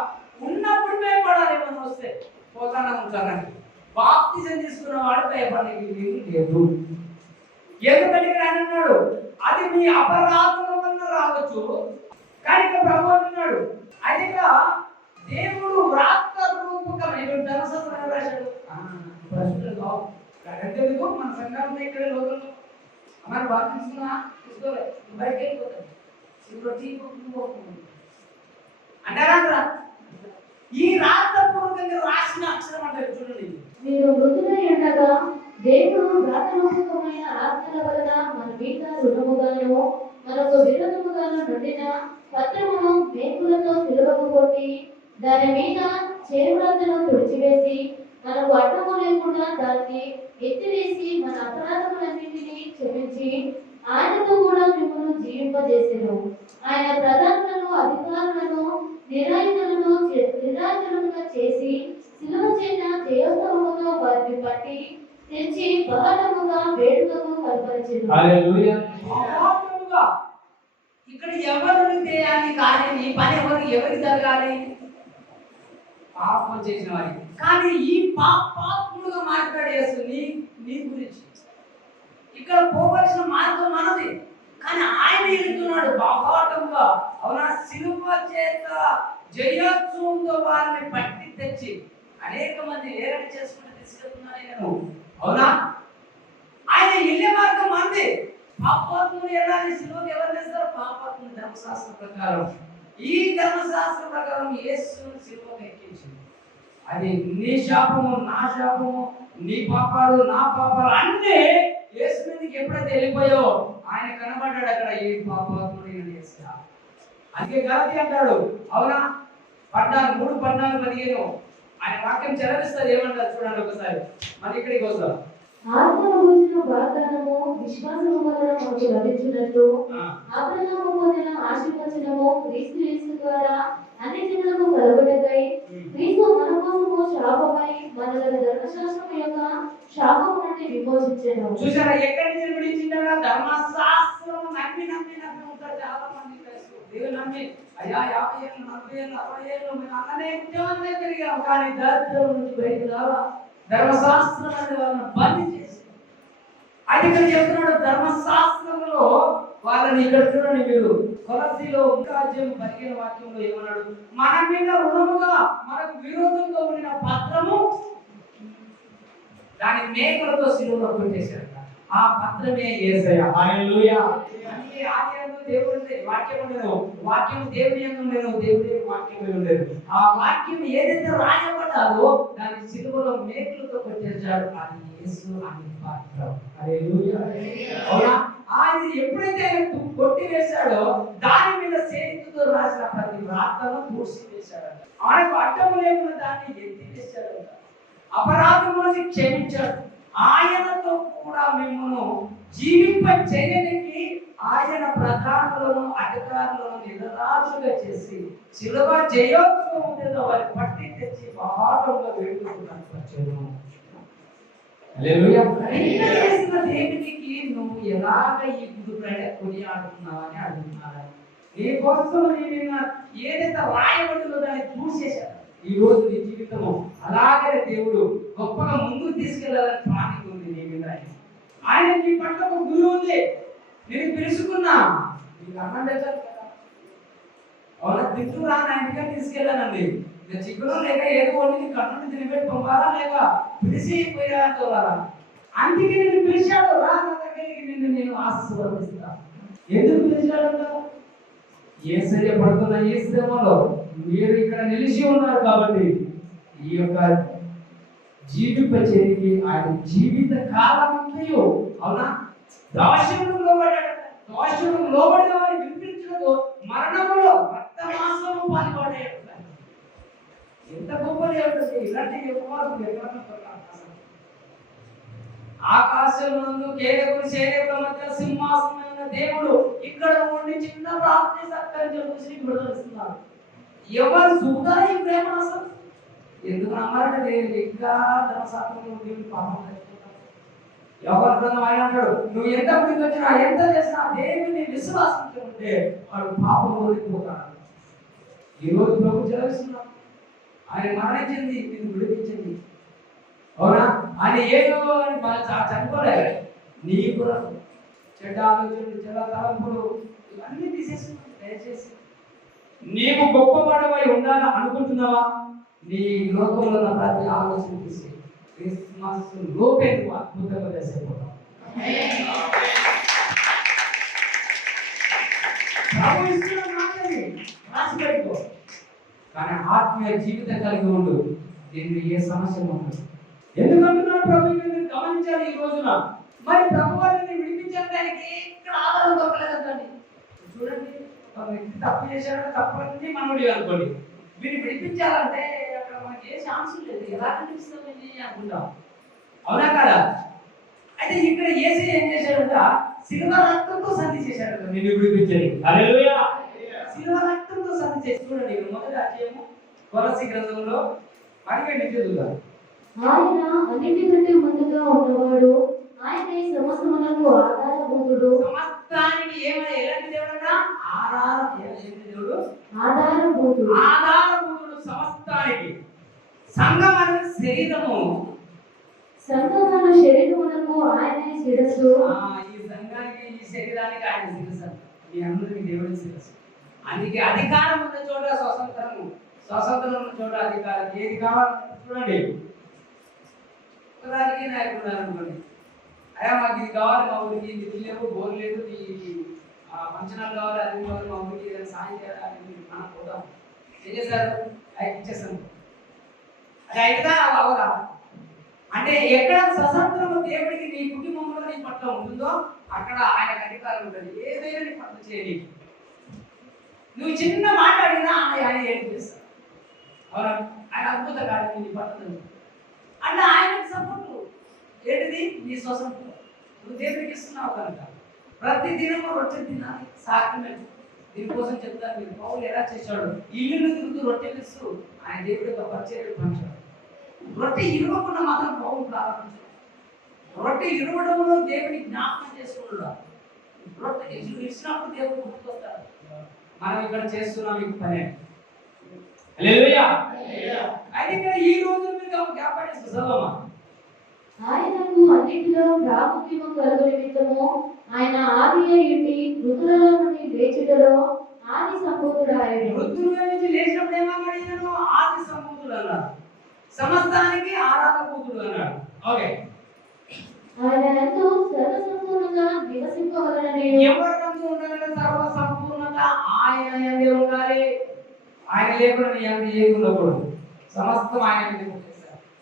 ఉన్నప్పుడు భయపడాలి. ఏమన్నా వస్తే పోతానే ఉంటారండి. బాప్తిజం తీసుకున్న వాడు భయపడేది లేదు. ఎందుకంటే ఇక్కడ ఆయన అన్నాడు, అది మీ అపరాధముల వల్ల రావచ్చు. కానీ ఇక్కడ ప్రభు అంటున్నాడు, అది దేవుడు వ్రాత రూపకమైన ధర్మశాస్త్రం రాశాడు. పరిశుద్ధులు మన సంఘంలో ఇక్కడ లోకంలో మరి బాప్తిజం తీసుకోలేదు, బయటకు వెళ్ళిపోతాడు. అంటారా? ఈ రాతపూర్వకంగా రాసిన అక్షరం అంటే చూడండి, మీరు మృతులై ఉండగా దేవుడు వ్రాతరూపకమైన ఆజ్ఞల వలన మన మీద రుణముగాను మనకు విరోధముగాను నుండిన పత్రమును మేకులతో సిలువకు కొట్టి దాని మీద చేరువ్రాతను తుడిచివేసి మనకు అడ్డము లేకుండా దాన్ని ఎత్తివేసి మన అపరాధములన్నింటినీ క్షమించి ఆయనతో కూడా మిమ్మల్ని జీవింపజేసెను. ఆయన ప్రధానులను, అధికారులను నిరాయుధులుగా చేసి సిలువ చేత జయోత్సవముతో వారిని పట్టి తెచ్చి బహళముగా వేడుకకు కనపరిచెను. హల్లెలూయా. ఇక్కడ ఎవరు చేయాలి కార్యం? ఈ పని ఎవరికి జరగాలి? పాపం చేసిన వారికి. కానీ ఈ పాపాత్ములుగా మాట్లాడేసు నీ గురించి. ఇక్కడ పోవలసిన మార్గం మనది, కానీ ఆయన వెళ్తున్నాడు బాహాటంగా. అవునా? సిలువ చేత జయోత్సవంతో వారిని పట్టి తెచ్చి అనేక మంది ఏరడి చేసుకుంటూ తీసుకెళ్తున్నాను నేను. అవునా? ఆయన వెళ్ళే మార్గం మనది. పాపాత్ములు వెళ్ళాలి. సిలువకి ఎవరు వేస్తారు? పాపాత్ములు. ధర్మశాస్త్ర ప్రకారం, ఈ ధర్మశాస్త్ర ప్రకారం యేసును సిలువకు ఎక్కించింది. అది నీ శాపము, నా శాపము, నీ పాపాలు, నా పాపాలు అన్నీ యేసు మీదకి ఎప్పుడైతే వెళ్ళిపోయావో ఆయన కనబడ్డాడు అక్కడ. ఈ పాపాత్ముడు అందుకే గలతీ అంటాడు. అవునా? 3:14-15 ఆయన వాక్యం చెలవిస్తుంది. ఏమంటారు చూడండి ఒకసారి. మరి ఇక్కడికి వస్తాం. ఆత్మను గురించిన వాగ్దానము విశ్వాసము వలన మనకు లభించినట్లు అబ్రహాము పొందిన ఆశీర్వచనము క్రీస్తు యేసు ద్వారా అన్ని జనులకు కలుగుటకై క్రీస్తు మన కోసము శాపమై మనలను ధర్మశాస్త్రం యొక్క శాపము నుండి విమోచించెను. చూసారా ఎక్కడి నుంచి విడిచిండారా? ధర్మశాస్త్రం నమ్మి ఉంటారు చాలా మంది. దేవుని నమ్మి అయ్యా 50 ఏళ్ళు, 40 ఏళ్ళు, 60 ఏళ్ళు మేము అన్ననే ఉద్యోగంలో తిరిగాం, కానీ దరిద్రం నుంచి బయటకు రావా? ధర్మశాస్త్రం అనే వాళ్ళని బందీ చేసి అది ఇక్కడ చెప్తున్నాడు. ధర్మశాస్త్రంలో వాళ్ళని ఇక్కడ చూడండి మీరు. కొలస్సీలో 1:15 వాక్యంలో ఏమన్నాడు? మన మీద రుణముగా మనకు విరోధంగా ఉండిన పత్రము దాని మేకలతో సిలువలో కొట్టేశారు. ఆ పత్రమే యేసయ్య. హల్లెలూయా. అంటే ఆదియందు దేవుడు వాక్యం ఉండేను, వాక్యం దేవుని యందు ఉండేను, దేవుడి వాక్యం ఉండేది. ఆ వాక్యం ఏదైతే రాయబడ్డాదో దాని సిలువలో మేకులతో కొట్టేశాడు. అది యేసు అనే పత్రం. హల్లెలూయా. అవునా? అది ఎప్పుడైతే కొట్టి వేశాడో దాని మీద చేతితో రాసిన ప్రతి వ్రాతను పూడ్చి వేశాడు. ఆయనకు అడ్డము లేకుండా దాన్ని ఎత్తి వేశాడు. అపరాధములను క్షమించాడు. ఆయనతో కూడా మిమ్మల్ని జీవింప చేయడానికి ఆయన ప్రధానులను, అధికారులను నిరరాజుగా చేసి శిలువ జయోత్సవం మీద వారి పట్టి తెచ్చి మహాటంగా వేడుకుంటున్నాను. హల్లెలూయా. ఇంత చేసిన దేవునికి నువ్వు ఎలాగ ఈ కొనియాడుతున్నావని అడుగుతున్నాను. నీ కోసం నేను ఏదైతే రాయబడిందో దాన్ని చూసేశాను. ఈ రోజు నీ జీవితము అలాగే దేవుడు గొప్పగా ముందుకు తీసుకెళ్లాలని ప్లానింగ్ ఉంది నీ మీద. ఆయన నీ పట్ల ఒక గురువు ఉంది. నేను పిలుచుకున్నా, నీకు అన్నం పెట్టాలి కదా. అవునా? తిట్టు రా నా ఇంటికి తీసుకెళ్ళానండి. ఇక చిక్కులో లేక ఏదో వండి కన్ను తినిపెట్టి పంపాలా లేక పిలిచి పోయిరా తోలాలా? అందుకే నేను పిలిచాడు. రా నా దగ్గరికి, నిన్ను నేను ఆశీర్వదిస్తా. ఎందుకు పిలిచాడు? యేసయ్య పడుతున్న ఈ శ్రమలో మీరు ఇక్కడ నిలిచి ఉన్నారు కాబట్టి ఈ యొక్క జీవిత చేరికి ఆయన జీవిత కాలమంతయు అవునా దోషములకు లోబడ్డాడు. దోషములకు లోబడిన వారిని వినిపించడంలో మరణములో రక్తమాంసము పాల్పడాడు. ఎంత గొప్ప దేవుడు! ఇలాంటి ఆకాశమునందు కేవలం శరీరం మధ్య సింహాసనమైన దేవుడు ఇక్కడ ఉండి చిన్న ప్రార్థన సత్కరించి విడుదలిస్తున్నారు. ఎవరు చూద్దా ఈ ప్రేమ అసలు ఎందుకు నమ్మారంటే దేవుడు ఇంకా ధర్మశాస్త్రంలో దేవుడు పాపం తెచ్చుకుంటారు. ఎవరు ఆయన అంటాడు నువ్వు ఎంత ముందుకు వచ్చినా ఎంత చేసినా దేవుని విశ్వాసం ఉంటే వాడు పాపం ఓడిపోతాడు. ఈరోజు ప్రభు చదివిస్తున్నాం ఆయన మరణించింది నిన్ను విడిపించింది అవునా ఆయన ఏదో అని చనిపోలేదు నీ కొరకు చెడ్డ ఆలోచనలు చెడ్డ తలంపులు ఇవన్నీ తీసేస్తున్నాం. దయచేసి నీవు గొప్పవాడవై ఉండాలని అనుకుంటున్నావా నీ లోకంలో ఉన్న ప్రతి ఆలోచన తీసి క్రిస్మస్ లోపే నువ్వు అద్భుతంగా చేసేపోతావు. రాసి పెట్టుకో కానీ ఆత్మీయ జీవితం కలిగి ఉండు. దీన్ని ఏ సమస్య ఉండదు. ఎందుకంటున్నాడు ప్రభు మీరు గమనించాలి ఈ రోజున మరి ప్రభు వారిని విడిపించడానికి ఇక్కడ ఆధారం దొరకలేదండి. చూడండి ఒక వ్యక్తి తప్పు చేశాడు తప్పని మనోడి అనుకోండి వీరిని విడిపించాలంటే అక్కడ మనకి ఏ ఛాన్స్ లేదు. ఎలా కనిపిస్తుంది అనుకుంటాం అవునా కదా. అయితే ఇక్కడ యేసు ఏం చేశాడంట శిలువ రక్తంతో సంధి చేశాడు నిన్ను విడిపించండి. హల్లెలూయా. శిలువ రక్తంతో సంధి చేసి చూడండి మొదటి అధ్యాయము కొలస్సీ గ్రంథంలో 12 చదువుదాం. ఆయన అన్నిటికంటే ముందుగా ఉన్నవాడు ఆయనే సమస్తమునకు ఆధారభూతుడు. సమస్తానికి ఏమైనా ఎలాంటి దేవుడట దేవుడు ఆధారభూతుడు. ఆధారభూతుడు సమస్తానికి. సంఘం అనే శరీరము సంఘమున శరీరమునకు ఆయనే శిరస్సు. ఈ సంఘానికి ఈ శరీరానికి ఆయన శిరస్సు. మీ అందరికీ దేవుడి శిరస్సు. అందుకే అధికారం ఉన్న చోట స్వతంత్రము స్వతంత్రం ఉన్న చోట అధికారం. ఏది కావాలంటే చూడండి రాజకీయ నాయకుడు అనుకోండి అయ్యా మాకు ఇది కావాలి మా ఊరికి నిధులు లేవు బోర్ లేదు పంచనాలు కావాలి అది కావాలి మా ఊరికి ఏదైనా సాయం చేయాలని మనం పోతాం. ఏం చేశారు ఇచ్చేస్తాను అది అయినా అవరా అంటే ఎక్కడ స్వతంత్రము దేవుడికి నీ కుటుంబంలో నీ పట్ల ఉంటుందో అక్కడ ఆయనకు అధికారం ఉంటుంది. ఏదైనా నీ పట్ల చేయని నువ్వు చిన్న మాట అడిగినా ఆయన ఏం చేస్తాడు అవునా. ఆయన అద్భుత కార్యం నీ పట్ల అంటే ఆయనకు సపోర్టు ఏంటిది నీ స్వతంత్రం. నువ్వు దేవుడికి ఇస్తున్నావు కనుక ప్రతి దినము రొట్టె తినాలి సాక్రమెంట్. దీనికోసం చెప్తాను మీరు పౌలు ఎలా చేశాడు ఇల్లు తిరుగుతూ రొట్టెలు ఇస్తూ ఆయన దేవుడి యొక్క పరిచర్యలు పంచాడు. రొట్టె ఇరవకుండా మాత్రం పౌలు ప్రారంభించాడు. రొట్టె ఇరవడంలో దేవుడిని జ్ఞాపకం చేసుకుంటున్నాడు. రొట్టె ఇచ్చినప్పుడు దేవుడు గుర్తుకొస్తాడు. మనం ఇక్కడ చేస్తున్నాం ఈ పని. హల్లెలూయా. అయితే ఈ రోజు మీకు జ్ఞాపకం చదవమా ఆయనకు అన్నిటిలో ప్రాముఖ్యము కలుగు నిమిత్తము ఆయన ఆది అయ్యుండి మృతులలో నుండి లేచుటలో ఆది సంభూతుడు ఆయన. మృతుల నుంచి లేచినప్పుడు ఏమన్నాడు ఆది సంభూతుడు అన్నాడు. సమస్తానికి ఆరాధనభూతుడు అన్నాడు. ఓకే ఆయన నందు సర్వసంపూర్ణంగా నివసింపగలనని. ఎవరందు ఉండాలంటే సర్వ సంపూర్ణత ఆయన యందే ఉండాలి. ఆయన లేకుండా నీ యందు ఏది ఉండకూడదు. సమస్తం ఆయన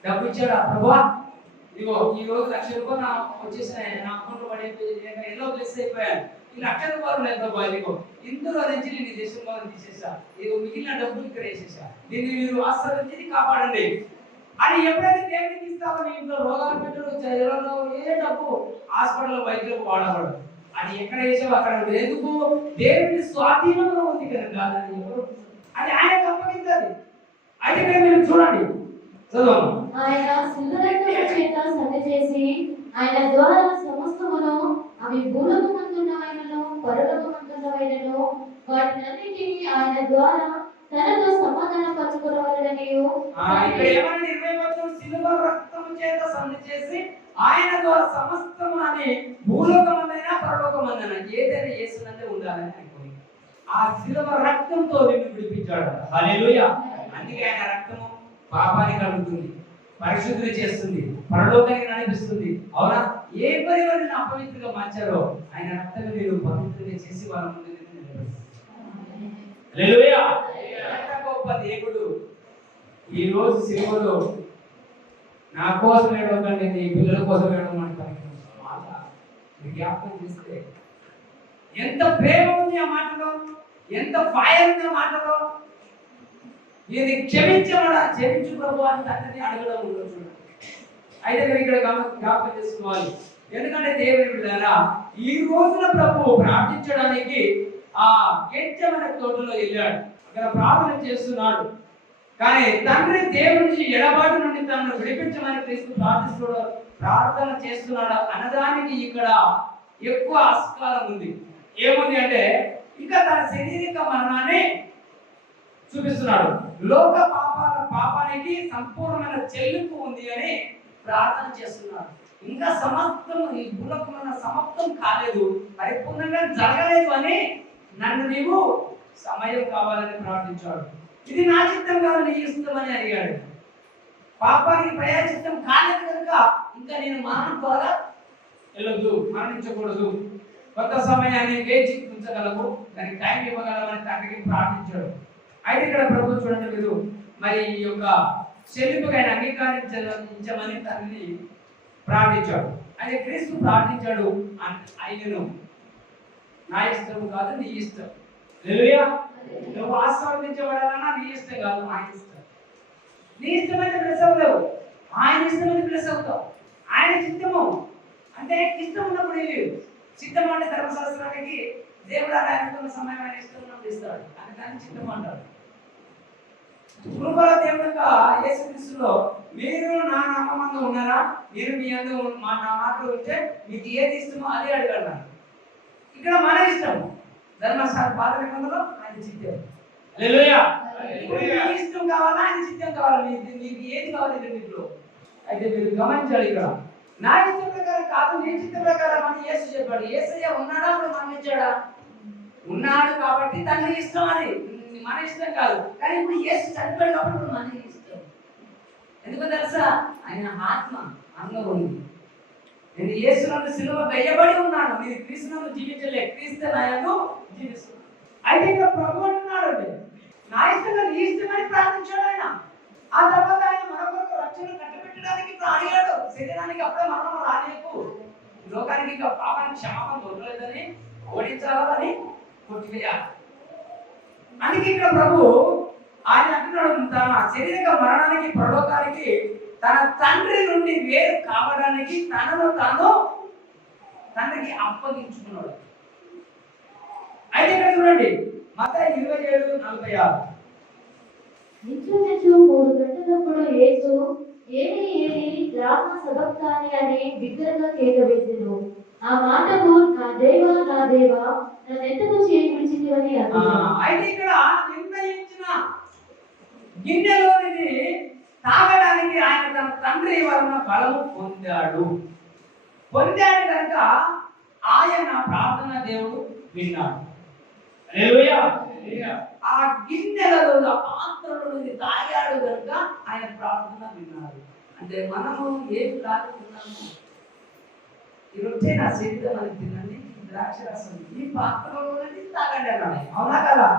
డబ్బు ఇచ్చాడు ప్రభువా ఇగో ఈ రోజు 1,00,000 రూపాయలు వచ్చేసినాయి నా అకౌంట్లో పడిపోయి ఎన్నో ప్లేస్ అయిపోయాను. ఈ 1,00,000 రూపాయలు లేదు బాబు ఇదిగో ఇందులో నుంచి నేను దేశం వాళ్ళు తీసేసా ఇదిగో మిగిలిన డబ్బులు ఇక్కడ వేసేసా దీన్ని మీరు ఆశ్రయించి కాపాడండి అని ఎప్పుడైతే దేవుడికి ఇస్తావో నీ ఇంట్లో రోగాలు పెట్టడం ఏ డబ్బు హాస్పిటల్లో వైద్యులకు వాడబడదు. అది ఎక్కడ వేసావో అక్కడ ఎందుకు దేవుడి స్వాధీనంలో ఉంది కనుక అది ఆయన అప్పగించాలి. అయితే ఇక్కడ మీరు చూడండి చదవండి. ఆయన సుందరత్వము చేత సంధి చేసి ఆయన ద్వారా సమస్తమును అవి భూలోకమందున్నవైనను పరలోకమందున్నవైనను వాటినన్నిటినీ ఆయన ద్వారా తనతో సమాధానం పరచుకొనవలెనని. ఇక్కడ ఏమని 20 శిలువ రక్తము చేత సంధి చేసి ఆయన ద్వారా సమస్తము అని భూలోకమందైనా పరలోకమందైనా ఏదైనా యేసునందే ఉండాలని అనుకోని ఆ శిలువ రక్తంతో నిన్ను విడిపించాడు. హల్లెలూయా. అందుకే ఆయన రక్తము పాపాన్ని కలుగుతుంది, పరిశుద్ధి చేస్తుంది, పరలోకానికి నడిపిస్తుంది. అవునా ఏ పరివారిని అపవిత్రంగా మార్చారో ఆయన రక్తాన్ని మీరు పవిత్రంగా చేసి వాళ్ళ ముందు నిలబెడతారు. హల్లెలూయా. ఎంత గొప్ప దేవుడు. ఈ రోజు సిలువలో నా కోసం ఏడవకండి, నీ పిల్లల కోసం ఏడవమంటాను మాట జ్ఞాపకం చేస్తే ఎంత ప్రేమ ఉంది ఆ మాటలో, ఎంత ఫైర్ ఉంది ఆ మాటలో. ఇది క్షమించు ప్రభు అని తండ్రిని అడగడం ఉండదు చూడండి. అయితే మీరు ఇక్కడ జ్ఞాపకం చేసుకోవాలి. ఎందుకంటే దేవుని బిడ్డలారా, ఈ రోజున ప్రభు ప్రార్థించడానికి ఆ గెచ్చమైన తోటలో వెళ్ళాడు, అక్కడ ప్రార్థన చేస్తున్నాడు. కానీ తండ్రి దేవుడి నుంచి ఎడబాటు నుండి తనను విడిపించమని క్రీస్తు ప్రార్థన చేస్తున్నాడు అన్నదానికి ఇక్కడ ఎక్కువ ఆస్కారం ఉంది. ఏముంది అంటే ఇంకా తన శారీరక మరణాన్ని చూపిస్తున్నాడు. లోక పాపానికి సంపూర్ణమైన చెల్లింపు ఉంది అని ప్రార్థన చేస్తున్నాడు. ఇంకా సమస్తం ఈ భూలోకమైన సమాప్తం కాలేదు, పరిపూర్ణంగా జరగలేదు అని నన్ను నీవు సమయం కావాలని ప్రార్థించాడు. ఇది నా చిత్తం కాదు, నీ ఇష్టం అని అడిగాడు. పాపానికి ప్రయాచిత్తం కాలేదు కనుక ఇంకా నేను మరణం త్వరగా వెళ్ళొద్దు, మరణించకూడదు, కొంత సమయాన్ని వేచి ఉంచగలము, దానికి టైం ఇవ్వగలమని తండ్రికి ప్రార్థించాడు. అయితే ఇక్కడ ప్రభు చూడండి, మీరు మరి ఈ యొక్క చెల్లింపుగా అంగీకరించమని తండ్రిని ప్రార్థించాడు. అయితే క్రీస్తు ప్రార్థించాడు, ఆయనను నా ఇష్టం కాదు నీ ఇష్టం. హల్లెలూయా. నువ్వు ఆశీర్వదించబడాలన్నా నీ ఇష్టం కాదు, ఆయన ఇష్టం. నీ ఇష్టమైతే ప్లస్ అవ్వలేవు, ఆయన ఇష్టమైతే ప్లస్ అవుతావు. ఆయన చిత్తము అంటే ఇష్టం ఉన్నప్పుడు లేదు. చిత్తం అంటే ధర్మశాస్త్రానికి దేవుడు ఆయన సమయం ఆయన ఇష్టం ఉన్నప్పుడు ఇస్తాడు, అని దాన్ని చిత్తం అంటారు. కృపల దేవుడు యేసుక్రీస్తులో మీరు నా నామమందు ఉన్నారా, మీరు మీ అందు నా మాటలు ఉంటే మీకు ఏది ఇష్టమో అదే అడగండి. ఇక్కడ మన ఇష్టం, ధర్మశాస్త్ర పాత నిబంధనలో ఆయన చిత్తం. హల్లెలూయా. మీ ఇష్టం కావాలా, ఆయన చిత్తం కావాలా, మీకు ఏది కావాలి రెండిట్లో. అయితే మీరు గమనించాలి, ఇక్కడ నా ఇష్టం ప్రకారం కాదు నీ చిత్తం ప్రకారం అని యేసు చెప్పాడు. యేసయ్య ఉన్నాడా, అప్పుడు మరణించాడా? ఉన్నాడు కాబట్టి తండ్రి ఇష్టం, అని మన ఇష్టం కాదు. కానీ ఇప్పుడు యేసు చనిపోయాడు కాబట్టి ఇప్పుడు మన ఇష్టం. ఎందుకో తెలుసా, ఆయన ఆత్మ అందులో ఉంది. నేను యేసునందు సిలువ వేయబడి ఉన్నాను, మీరు క్రీస్తునందు జీవించలే, క్రీస్తు నాయందు జీవిస్తున్నాను. అయితే ఇక్కడ ప్రభు అంటున్నాడు, నా ఇష్టంగా నీ ఇష్టమని ప్రార్థించాడు ఆయన. ఆ తర్వాత ఆయన మరొక రక్షణ కట్టబెట్టడానికి అడిగాడు. శరీరానికి అప్పుడే మరణం రాలేకు, లోకానికి ఇక పాపానికి క్షమాపణ దొరకలేదని, ఓడించాలని, కొట్టివేయాలి. అందుకే ఇక్కడ ప్రభు ఆయన అంటున్నాడు, తన శరీరక మరణానికి పరలోకానికి తన తండ్రి నుండి వేరు కావడానికి తనను తాను తండ్రికి అప్పగించుకున్నాడు. అయితే ఇక్కడ చూడండి, మత్తయి 27:46. ఇంచుమించు 3 గంటలప్పుడు యేసు ఏలీ ఏలీ లామా సబక్తాని అని బిగ్గరగా కేక వేసెను. ఆ మాటకు నా దేవా నన్నెందుకు చేయి విడిచితివని అన్నాడు. అయితే ఇక్కడ నిర్ణయించిన గిన్నెలోనిది తాగడానికి ఆయన తన తండ్రి వలన బలము పొందాడు కనుక ఆయన ప్రార్థన దేవుడు విన్నాడు. హల్లెలూయా. ఆ గిన్నెలలో ఆ పాత్రలో తాగాడు కనుక ఆయన ప్రార్థన విన్నాడు. అంటే మనము ఏమి తాగుతున్నాము? ఈ రొట్టె నా శరీరం అని తినండి, ద్రాక్షరసం ఈ పాత్రలో తాగండి అన్నాడు. అవునా కదా?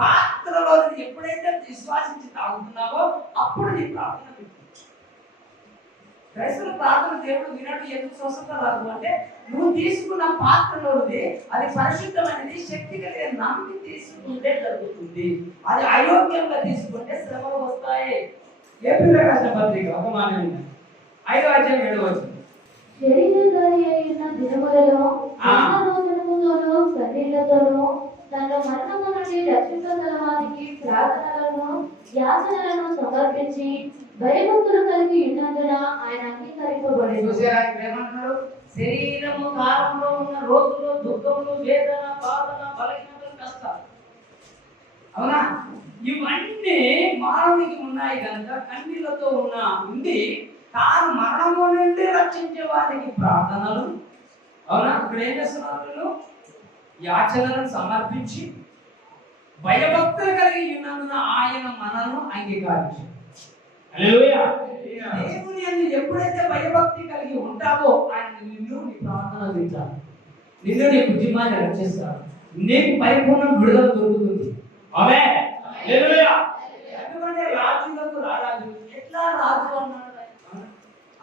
పాత్రలో ఎప్పుడైతే విశ్వాసించి తాగుతున్నావో అప్పుడు నీ ప్రార్థన వింటుంది. క్రైస్తవ ప్రార్థన దేవుడు వినడు. ఎందుకు స్వస్థత రాదు అంటే నువ్వు తీసుకున్న పాత్రలోది అది పరిశుద్ధమైనది, శక్తి కలిగి నమ్మి తీసుకుంటే జరుగుతుంది. అది అయోగ్యంగా తీసుకుంటే శ్రమలు వస్తాయి. ఏప్రిల్ రాసిన పత్రిక 5:7. శరీరధారి అయిన దినములలో మహారోజనముతోనూ కన్నీళ్లతోనూ తన మరణము నుండి రక్షింపగలవానికి ప్రార్థనలను యాచనలను సమర్పించి భయభక్తులు కలిగి ఉన్నందున ఆయన అంగీకరింపబడెను. శరీరము కాలంలో ఉన్న రోజుల్లో దుఃఖములు, వేదన, బాధన, బలహీనతలు, కష్టాలు, అవునా, ఇవన్నీ మానవునికి ఉన్నాయి కనుక కన్నీళ్లతో ఉండి తాను మరణము నుండి రక్షించే వారికి ప్రార్థనలు, అవునా, ఇక్కడ ఏం చేస్తున్నారు? యాచనలను సమర్పించి భయభక్తులు కలిగి ఉన్నందున ఆయన మనను అంగీకరించాడు. హల్లెలూయా. దేవుని యందు ఎప్పుడైతే భయభక్తి కలిగి ఉంటావో ఆయన నిన్ను నీ ప్రార్థన వింటాడు, నిన్ను నీ కుటుంబాన్ని రక్షిస్తాడు, నీకు పరిపూర్ణ విడుదల దొరుకుతుంది. ఆమేన్. హల్లెలూయా. ఎందుకంటే రాజులకు రారాజు ఎట్లా రాజు అన్నాడు ఆయన?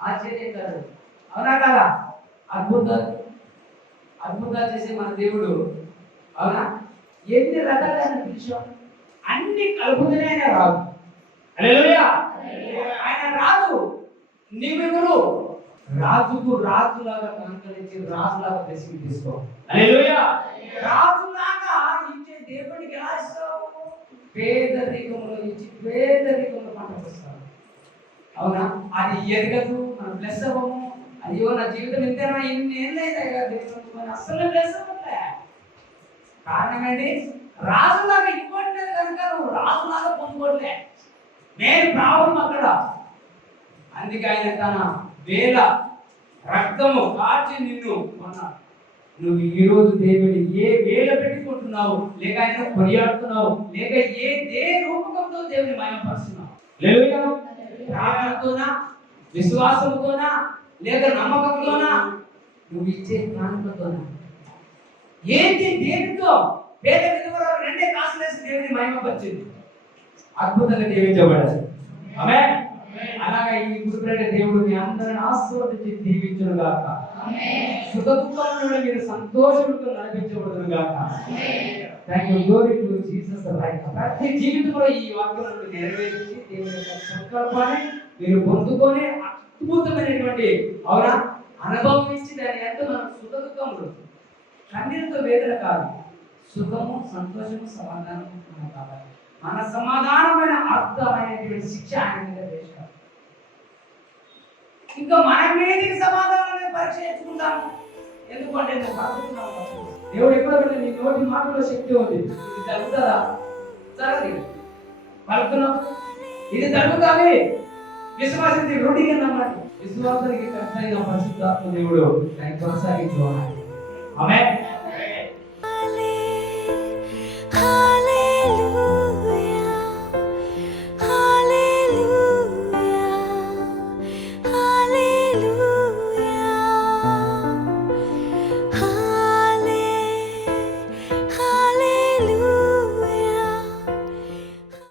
ఆశ్చర్యకరుడు. అవునా కదా? అద్భుతాలు చేసే మన దేవుడు. అవునా? ఎన్ని రకాలైన విషయం అన్ని కలుపుతూనే ఆయన రాజు. హల్లెలూయా. ఆయన రాజు. నీవెవరు? రాజుకు రాజులాగా కనుకరించి రాజులాగా దర్శనం తీసుకో. హల్లెలూయా. రాజులాగా ఇచ్చే దేవుడికి ఎలా ఇస్తావు? పేదరికంలో ఇచ్చి పేదరికంలో పంటకొస్తావు. అవునా? అది ఎదగదు, మనం ప్లస్ అవ్వము. అయ్యో నా జీవితం ఇంతేనా, ఇన్ని ఏళ్ళైనా దేవుడు అస్సలు ప్లస్ అవ్వట్లే. కారణం ఏంటి? రాజులాగా ఇవ్వట్లేదు కనుక నువ్వు రాజులాగా పొందుకోవట్లే. నేను ప్రాబ్లం అక్కడ. అందుకే ఆయన తన వేల రక్తము కాచి నిన్ను కొన్నాడు. నువ్వు ఈరోజు దేవుని ఏ వేల పెట్టుకుంటున్నావు, లేక ఆయన కొనియాడుతున్నావు, లేక ఏ రూపకంతో దేవుని మహిమపరుస్తున్నావు? హల్లెలూయా. ప్రార్థనతోనా, విశ్వాసంతోనా, లేక నమ్మకంతోనా, నువ్వు ఇచ్చే ప్రాణంతోనా? ఏంటి దేనితో? పేద విధవరాలు 2 కాసులు వేసి దేవుని మహిమపరిచింది. అద్భుతంగా దీవించబడాలి. ఆమేన్. అలాగా ఈ గురుపేట దేవుడు మీ అందరిని ఆశీర్వదించి దీవించును గాక. సుఖ దుఃఖములలో మీరు సంతోషంతో నడిపించబడును గాక. Thank you. Glory to Jesus right. ప్రతి జీవితంలో ఈ వాక్యాలను నెరవేర్చి దేవుని యొక్క సంకల్పాన్ని మీరు పొందుకొని అద్భుతమైనటువంటి అవునా అనుభవం ఇచ్చి దాని ఎంత మనం సుఖ దుఃఖములు కన్నీరుతో వేదన కాదు, సుఖము సంతోషము సమాధానము మనకు కావాలి. మన సమాధానమైన అర్థమైనటువంటి శిక్ష ఆయన మీద వేశారు. ఇంకా మన మీదకి సమాధానాన్ని పరీక్ష చేసుకుంటాము. ఎందుకంటే నేను బ్రతుకుతున్నాను. దేవుడు ఎప్పుడో నీ నోటి మాటలో శక్తి ఉంది. ఇది జరుగుతుందా? జరగదు. పలుకున్నాం, ఇది జరుగుతుంది. విశ్వాసానికి రూఢిగా నమ్మండి. విశ్వాసానికి కర్తైన పరిశుద్ధాత్మ దేవుడు దాన్ని కొనసాగించుకోవాలి. ఆమేన్.